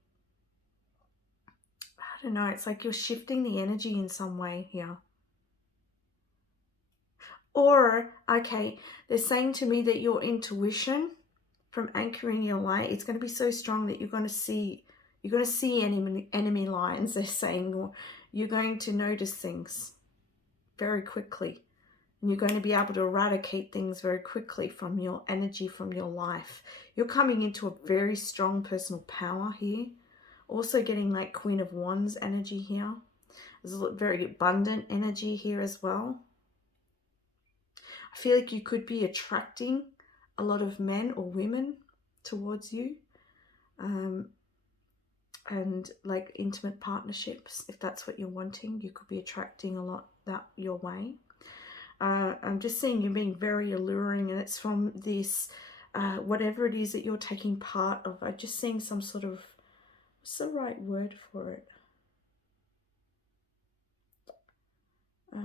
I don't know, it's like you're shifting the energy in some way here. Or, okay, they're saying to me that your intuition from anchoring your light, it's going to be so strong that you're going to see enemy lines, they're saying, or you're going to notice things very quickly. And you're going to be able to eradicate things very quickly from your energy, from your life. You're coming into a very strong personal power here. Also getting like Queen of Wands energy here. There's a very abundant energy here as well. I feel like you could be attracting a lot of men or women towards you. And like intimate partnerships, if that's what you're wanting, you could be attracting a lot that your way. I'm just seeing you being very alluring, and it's from this, whatever it is that you're taking part of. I'm just seeing some sort of, what's the right word for it? I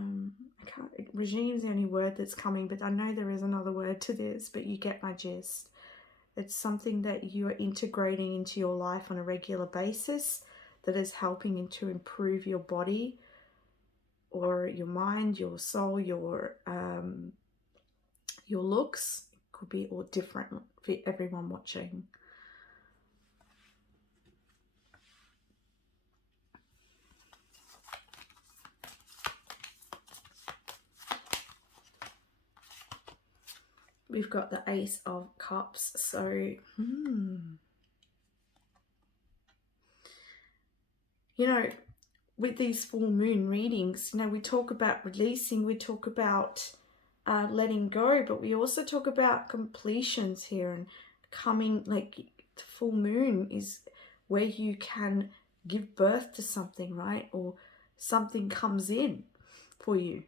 can't, regime is the only word that's coming, but I know there is another word to this, but you get my gist. It's something that you are integrating into your life on a regular basis that is helping to improve your body, or your mind, your soul, your looks. It could be all different for everyone watching. We've got the Ace of Cups. So, you know, with these full moon readings, you know, we talk about releasing, we talk about letting go, but we also talk about completions here, and coming, like the full moon is where you can give birth to something, right? Or something comes in. for you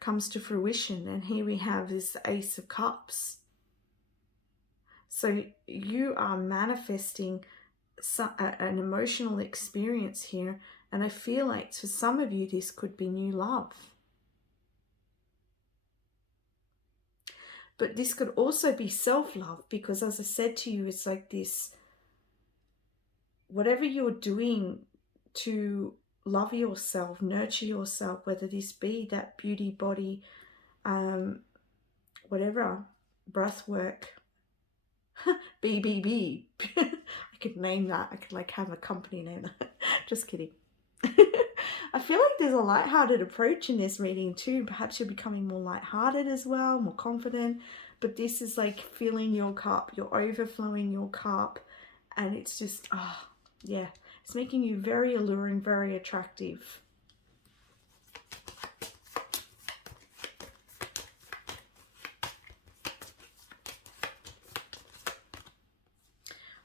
comes to fruition. And here we have this Ace of Cups. So you are manifesting an emotional experience here. And I feel like for some of you, this could be new love. But this could also be self-love, because as I said to you, it's like this, whatever you're doing to love yourself, nurture yourself, whether this be that beauty, body, whatever, breath work, BBB. I could name that. I could like have a company name. Just kidding. I feel like there's a lighthearted approach in this reading too. Perhaps you're becoming more lighthearted as well, more confident. But this is like filling your cup. You're overflowing your cup. And it's just, yeah. It's making you very alluring, very attractive.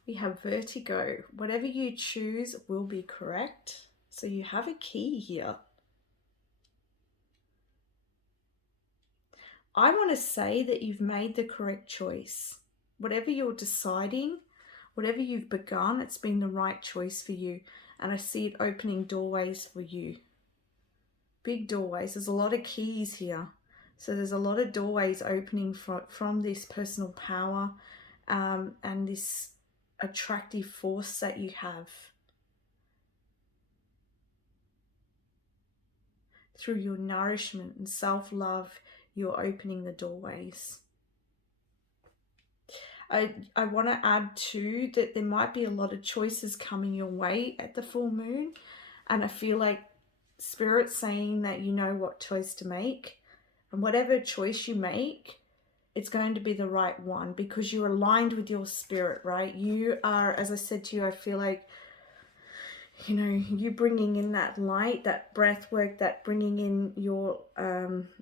We have vertigo. Whatever you choose will be correct. So you have a key here. I want to say that you've made the correct choice. Whatever you're deciding, whatever you've begun, it's been the right choice for you. And I see it opening doorways for you. Big doorways. There's a lot of keys here. So there's a lot of doorways opening from this personal power and this attractive force that you have. Through your nourishment and self-love, you're opening the doorways. I want to add too that there might be a lot of choices coming your way at the full moon. And I feel like Spirit's saying that you know what choice to make. And whatever choice you make, it's going to be the right one because you're aligned with your spirit, right? You are, as I said to you, I feel like, you know, you bringing in that light, that breath work, that bringing in your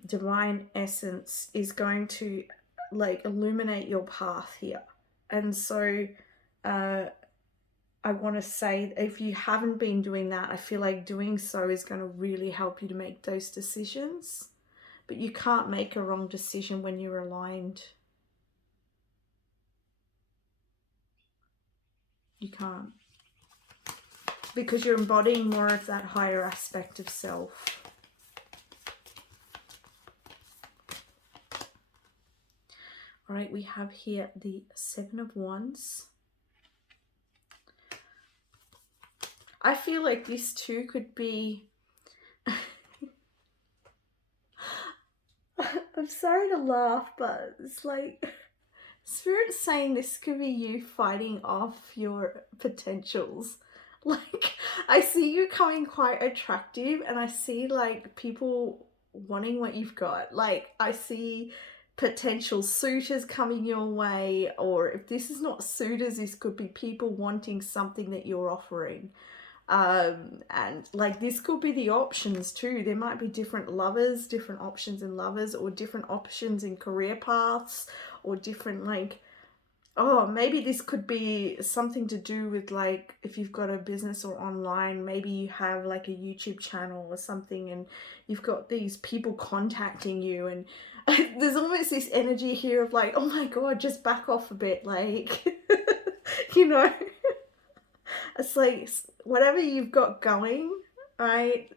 divine essence is going to like illuminate your path here. And so I want to say, if you haven't been doing that, I feel like doing so is going to really help you to make those decisions. But you can't make a wrong decision when you're aligned. You can't. Because you're embodying more of that higher aspect of self. All right, we have here the Seven of Wands. I feel like this too could be... I'm sorry to laugh, but it's like... Spirit's saying this could be you fighting off your potentials. Like, I see you coming quite attractive, and I see like people wanting what you've got. Like, I see potential suitors coming your way, or if this is not suitors, this could be people wanting something that you're offering. And like this could be the options too. There might be different lovers, different options in lovers, or different options in career paths, or different like, oh, maybe this could be something to do with like if you've got a business or online, maybe you have like a YouTube channel or something and you've got these people contacting you, and there's almost this energy here of like, oh my God, just back off a bit, like, you know, it's like whatever you've got going, right,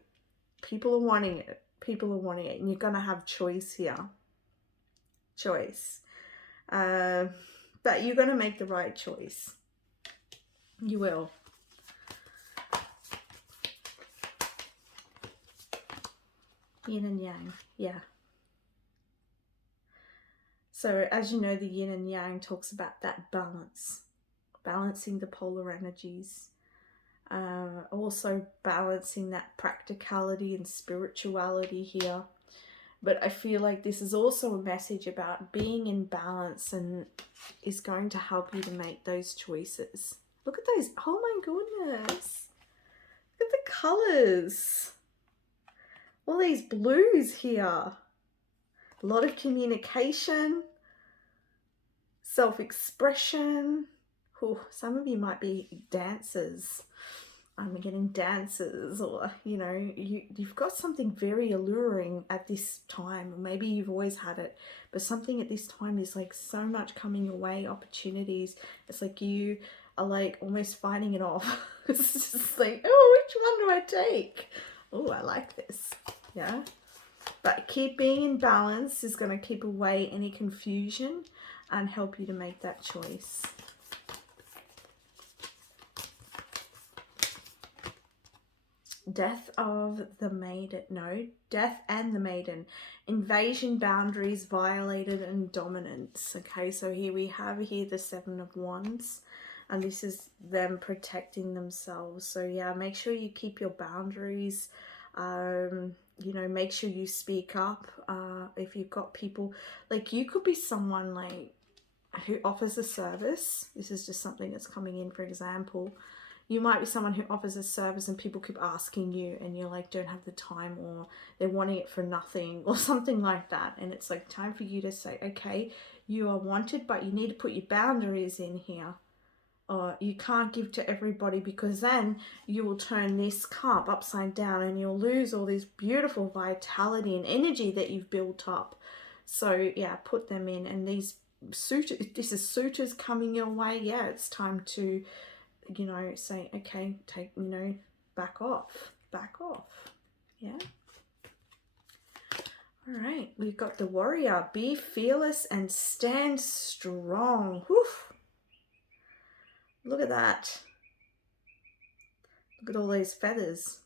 people are wanting it. People are wanting it, and you're going to have choice here. Choice. But you're going to make the right choice. You will. Yin and Yang, yeah. So as you know, the Yin and Yang talks about that balance. Balancing the polar energies. Also balancing that practicality and spirituality here. But I feel like this is also a message about being in balance and is going to help you to make those choices. Look at those. Oh my goodness. Look at the colours. All these blues here. A lot of communication. Self-expression. Oh, some of you might be dancers. I'm getting dancers, or you know, you've got something very alluring at this time, or maybe you've always had it, but something at this time is like so much coming your way, opportunities. It's like you are like almost fighting it off. It's just like, oh, which one do I take? Oh, I like this. Yeah, but keep being in balance is going to keep away any confusion and help you to make that choice. Death of the maiden. No, death and the maiden. Invasion, boundaries violated, and dominance. Okay, so here we have the Seven of Wands, and this is them protecting themselves. So yeah, make sure you keep your boundaries. You know, make sure you speak up. If you've got people, like you could be someone like who offers a service. This is just something that's coming in, for example. You might be someone who offers a service and people keep asking you and you're like, don't have the time, or they're wanting it for nothing or something like that. And it's like time for you to say, okay, you are wanted, but you need to put your boundaries in here. Or you can't give to everybody, because then you will turn this cup upside down and you'll lose all this beautiful vitality and energy that you've built up. So yeah, put them in. And these suitors, this is suitors coming your way. Yeah, it's time to, you know, say, okay, take, you know, back off. Yeah. All right, we've got the Warrior. Be fearless and stand strong. Whew. Look at that. Look at all these feathers.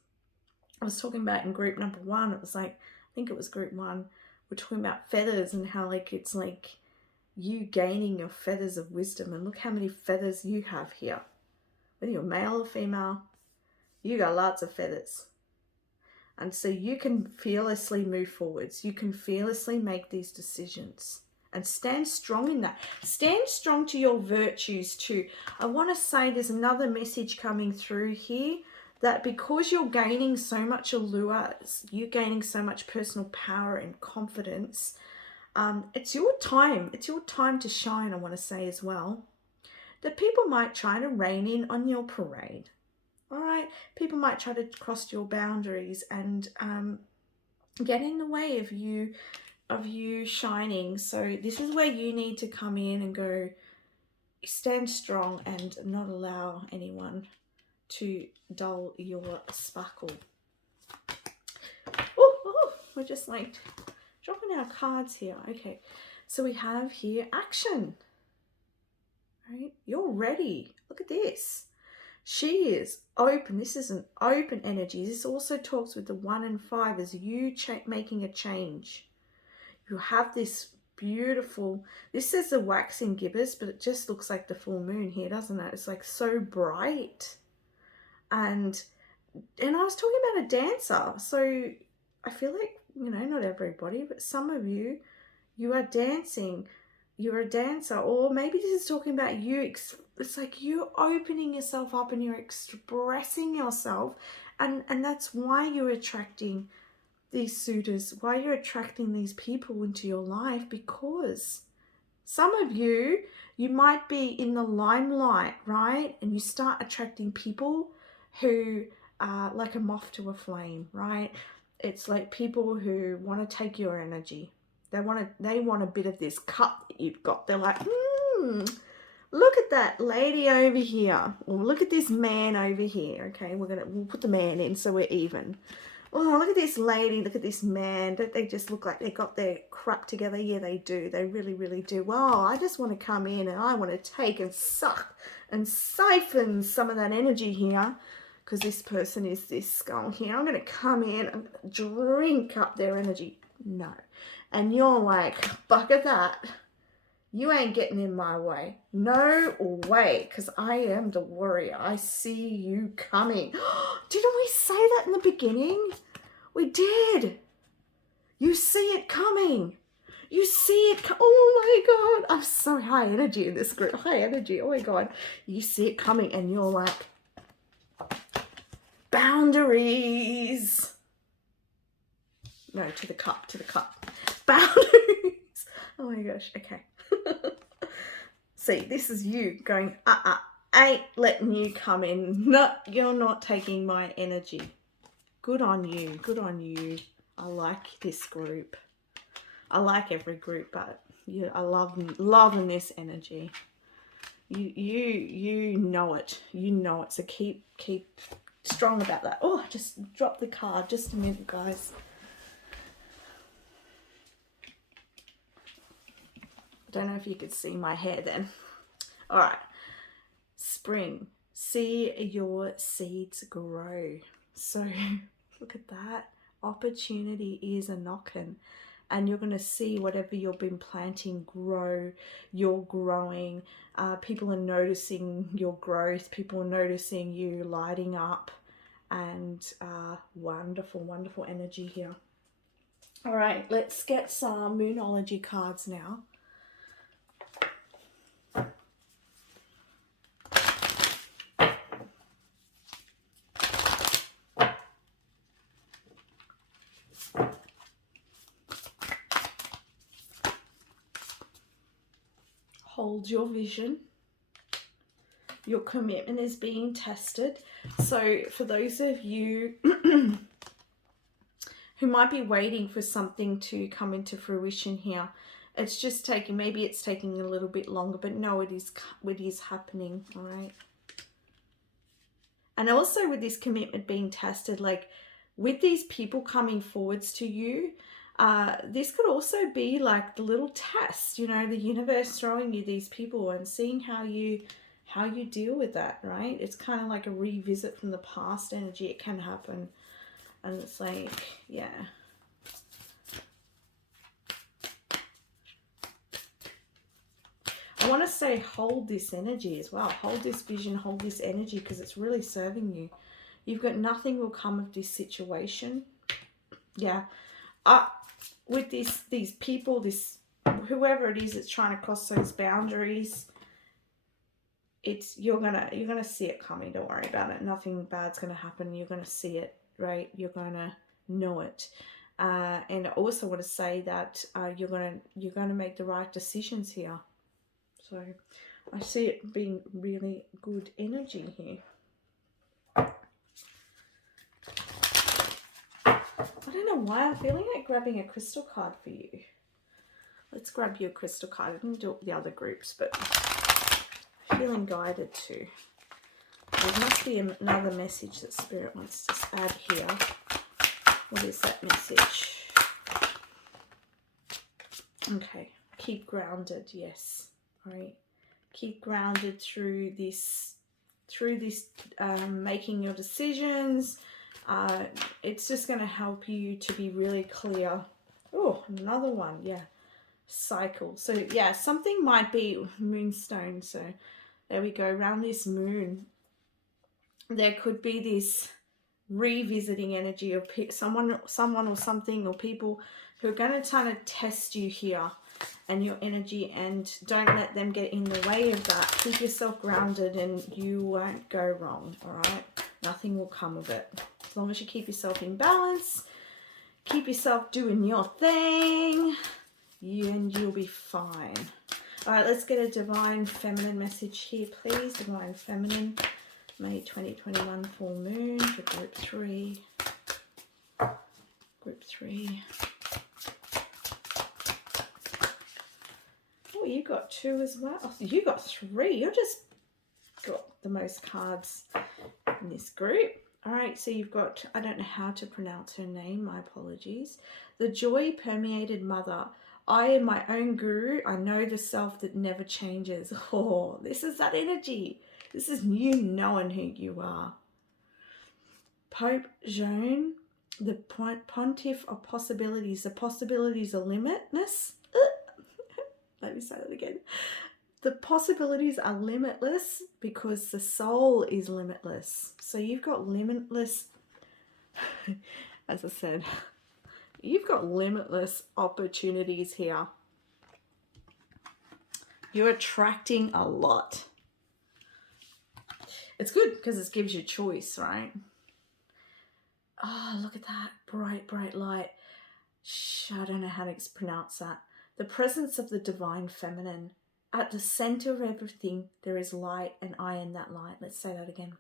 I was talking about in group number 1, it was like, I think it was group 1, we're talking about feathers and how like it's like you gaining your feathers of wisdom. And look how many feathers you have here. Whether you're male or female, you got lots of feathers. And so you can fearlessly move forwards. You can fearlessly make these decisions and stand strong in that. Stand strong to your virtues too. I want to say there's another message coming through here, that because you're gaining so much allure, you're gaining so much personal power and confidence, it's your time. It's your time to shine, I want to say as well. That people might try to rein in on your parade. All right, people might try to cross your boundaries and get in the way of you shining. So this is where you need to come in and go, stand strong and not allow anyone to dull your sparkle. Oh, we're just like dropping our cards here. Okay, so we have here action. Right, you're ready. Look at this. She is open. This is an open energy. This also talks with the 1 and 5 as you making a change. You have this beautiful, this is the waxing gibbous, but it just looks like the full moon here, doesn't it? It's like so bright. And I was talking about a dancer. So I feel like, you know, not everybody, but some of you, you are dancing. You're a dancer, or maybe this is talking about you. It's like you're opening yourself up and you're expressing yourself, and that's why you're attracting these suitors, why you're attracting these people into your life, because some of you might be in the limelight, right? And you start attracting people who are like a moth to a flame, right? It's like people who want to take your energy. They want a bit of this cup that you've got. They're like, look at that lady over here. Or look at this man over here. Okay, we'll put the man in so we're even. Oh, look at this lady. Look at this man. Don't they just look like they got their crap together? Yeah, they do. They really, really do. Well, I just want to come in and I want to take and suck and siphon some of that energy here, because this person is this skull here. I'm going to come in and drink up their energy. No. And you're like, bugger that. You ain't getting in my way. No way, because I am the warrior. I see you coming. Didn't we say that in the beginning? We did. You see it coming. You see it. Oh my God. I'm so high energy in this group. High energy. Oh my God. You see it coming and you're like, boundaries. No, to the cup. Boundaries. Oh my gosh. Okay. See, this is you going, ain't letting you come in. No, you're not taking my energy. Good on you. Good on you. I like this group. I like every group, but I loving this energy. You know it. You know it. So keep strong about that. Oh, I just dropped the card. Just a minute, guys. I don't know if you could see my hair then. All right. Spring. See your seeds grow. So look at that. Opportunity is a knocking. And you're going to see whatever you've been planting grow. You're growing. People are noticing your growth. People are noticing you lighting up. And wonderful, wonderful energy here. All right, let's get some Moonology cards now. Hold your vision. Your commitment is being tested. So for those of you who might be waiting for something to come into fruition here, it's just taking, maybe it's taking a little bit longer, but no, it is happening, all right? And also with this commitment being tested, like with these people coming forwards to you, this could also be like the little test, you know, the universe throwing you these people and seeing how you deal with that, right? It's kind of like a revisit from the past energy. It can happen. And it's like, yeah. I want to say hold this energy as well. Hold this vision, hold this energy, because it's really serving you. You've got nothing will come of this situation. Yeah. With these people, whoever it is that's trying to cross those boundaries, you're gonna see it coming. Don't worry about it. Nothing bad's gonna happen. You're gonna see it, right? You're gonna know it. And I also want to say that you're gonna make the right decisions here. So I see it being really good energy here. I don't know why I'm feeling like grabbing a crystal card for you. Let's grab you a crystal card. I didn't do it with the other groups, but I'm feeling guided to. There must be another message that Spirit wants to add here. What is that message? Okay, keep grounded. Yes, all right. Keep grounded through this making your decisions. It's just going to help you to be really clear. Oh, another one. Yeah, cycle. So yeah, something might be moonstone. So there we go. Around this moon, there could be this revisiting energy of someone or something, or people who are going to kind of test you here and your energy, and don't let them get in the way of that. Keep yourself grounded and you won't go wrong, all right? Nothing will come of it. As long as you keep yourself in balance, keep yourself doing your thing, and you'll be fine. All right, let's get a Divine Feminine message here, please. Divine Feminine, May 2021 full moon for group 3. Group 3. Oh, you got 2 as well. Oh, you got 3. You just got the most cards in this group. All right, so you've got, I don't know how to pronounce her name, my apologies. The joy permeated mother. I am my own guru. I know the self that never changes. Oh, this is that energy. This is you knowing who you are. Pope Joan, the pontiff of possibilities. The possibilities are limitless. Let me say that again. The possibilities are limitless because the soul is limitless. So you've got limitless, as I said, you've got limitless opportunities here. You're attracting a lot. It's good because it gives you choice, right? Oh, look at that. Bright, bright light. I don't know how to pronounce that. The presence of the Divine Feminine At the center of everything, there is light, and I am that light. Let's say that again.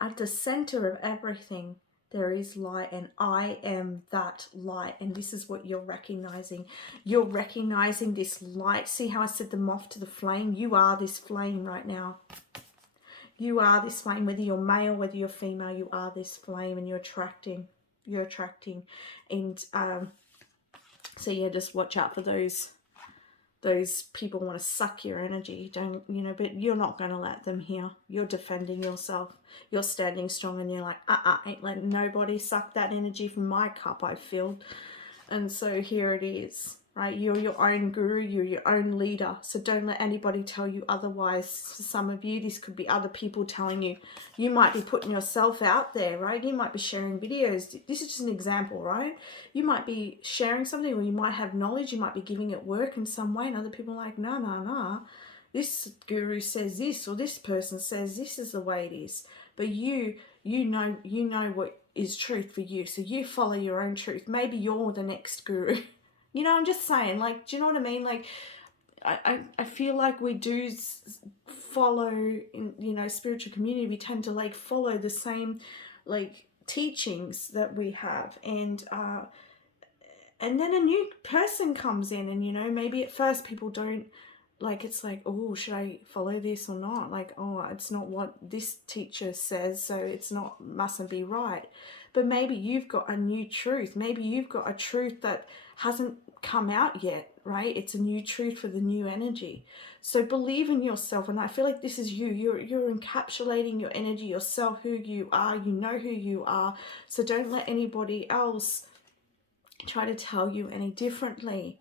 At the center of everything, there is light, and I am that light. And this is what you're recognizing. You're recognizing this light. See how I said the moth to the flame? You are this flame right now. You are this flame, whether you're male, whether you're female, you are this flame, and you're attracting. You're attracting. And so yeah, just watch out for those people want to suck your energy. Don't, you know, but you're not going to let them here. You're defending yourself. You're standing strong, and you're like, ain't letting nobody suck that energy from my cup I've filled. And so here it is, right? You're your own guru, you're your own leader. So don't let anybody tell you otherwise. For some of you, this could be other people telling you. You might be putting yourself out there, right? You might be sharing videos. This is just an example, right? You might be sharing something, or you might have knowledge. You might be giving it work in some way, and other people are like, no. This guru says this, or this person says this is the way it is. But you know what is truth for you. So you follow your own truth. Maybe you're the next guru. You know, I'm just saying, like, do you know what I mean? Like, I feel like we do follow, in, you know, spiritual community, we tend to, like, follow the same, like, teachings that we have. And then a new person comes in, and, you know, maybe at first people don't, like, it's like, oh, should I follow this or not? Like, oh, it's not what this teacher says, so it's not, mustn't be right. But maybe you've got a new truth. Maybe you've got a truth that hasn't come out yet, right? It's a new truth for the new energy. So believe in yourself, and I feel like this is you. You're encapsulating your energy, yourself, who you are. You know who you are. So don't let anybody else try to tell you any differently.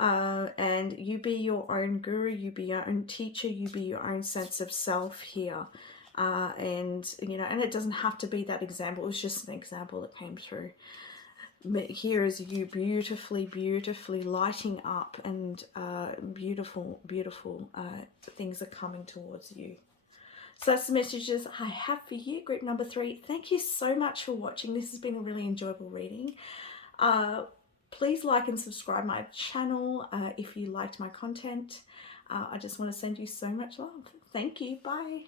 And you be your own guru, you be your own teacher, you be your own sense of self here. And, you know, and it doesn't have to be that example. It was just an example that came through. But here is you beautifully, beautifully lighting up, and beautiful, beautiful things are coming towards you. So that's the messages I have for you, group number 3. Thank you so much for watching. This has been a really enjoyable reading. Please like and subscribe my channel if you liked my content. I just want to send you so much love. Thank you. Bye.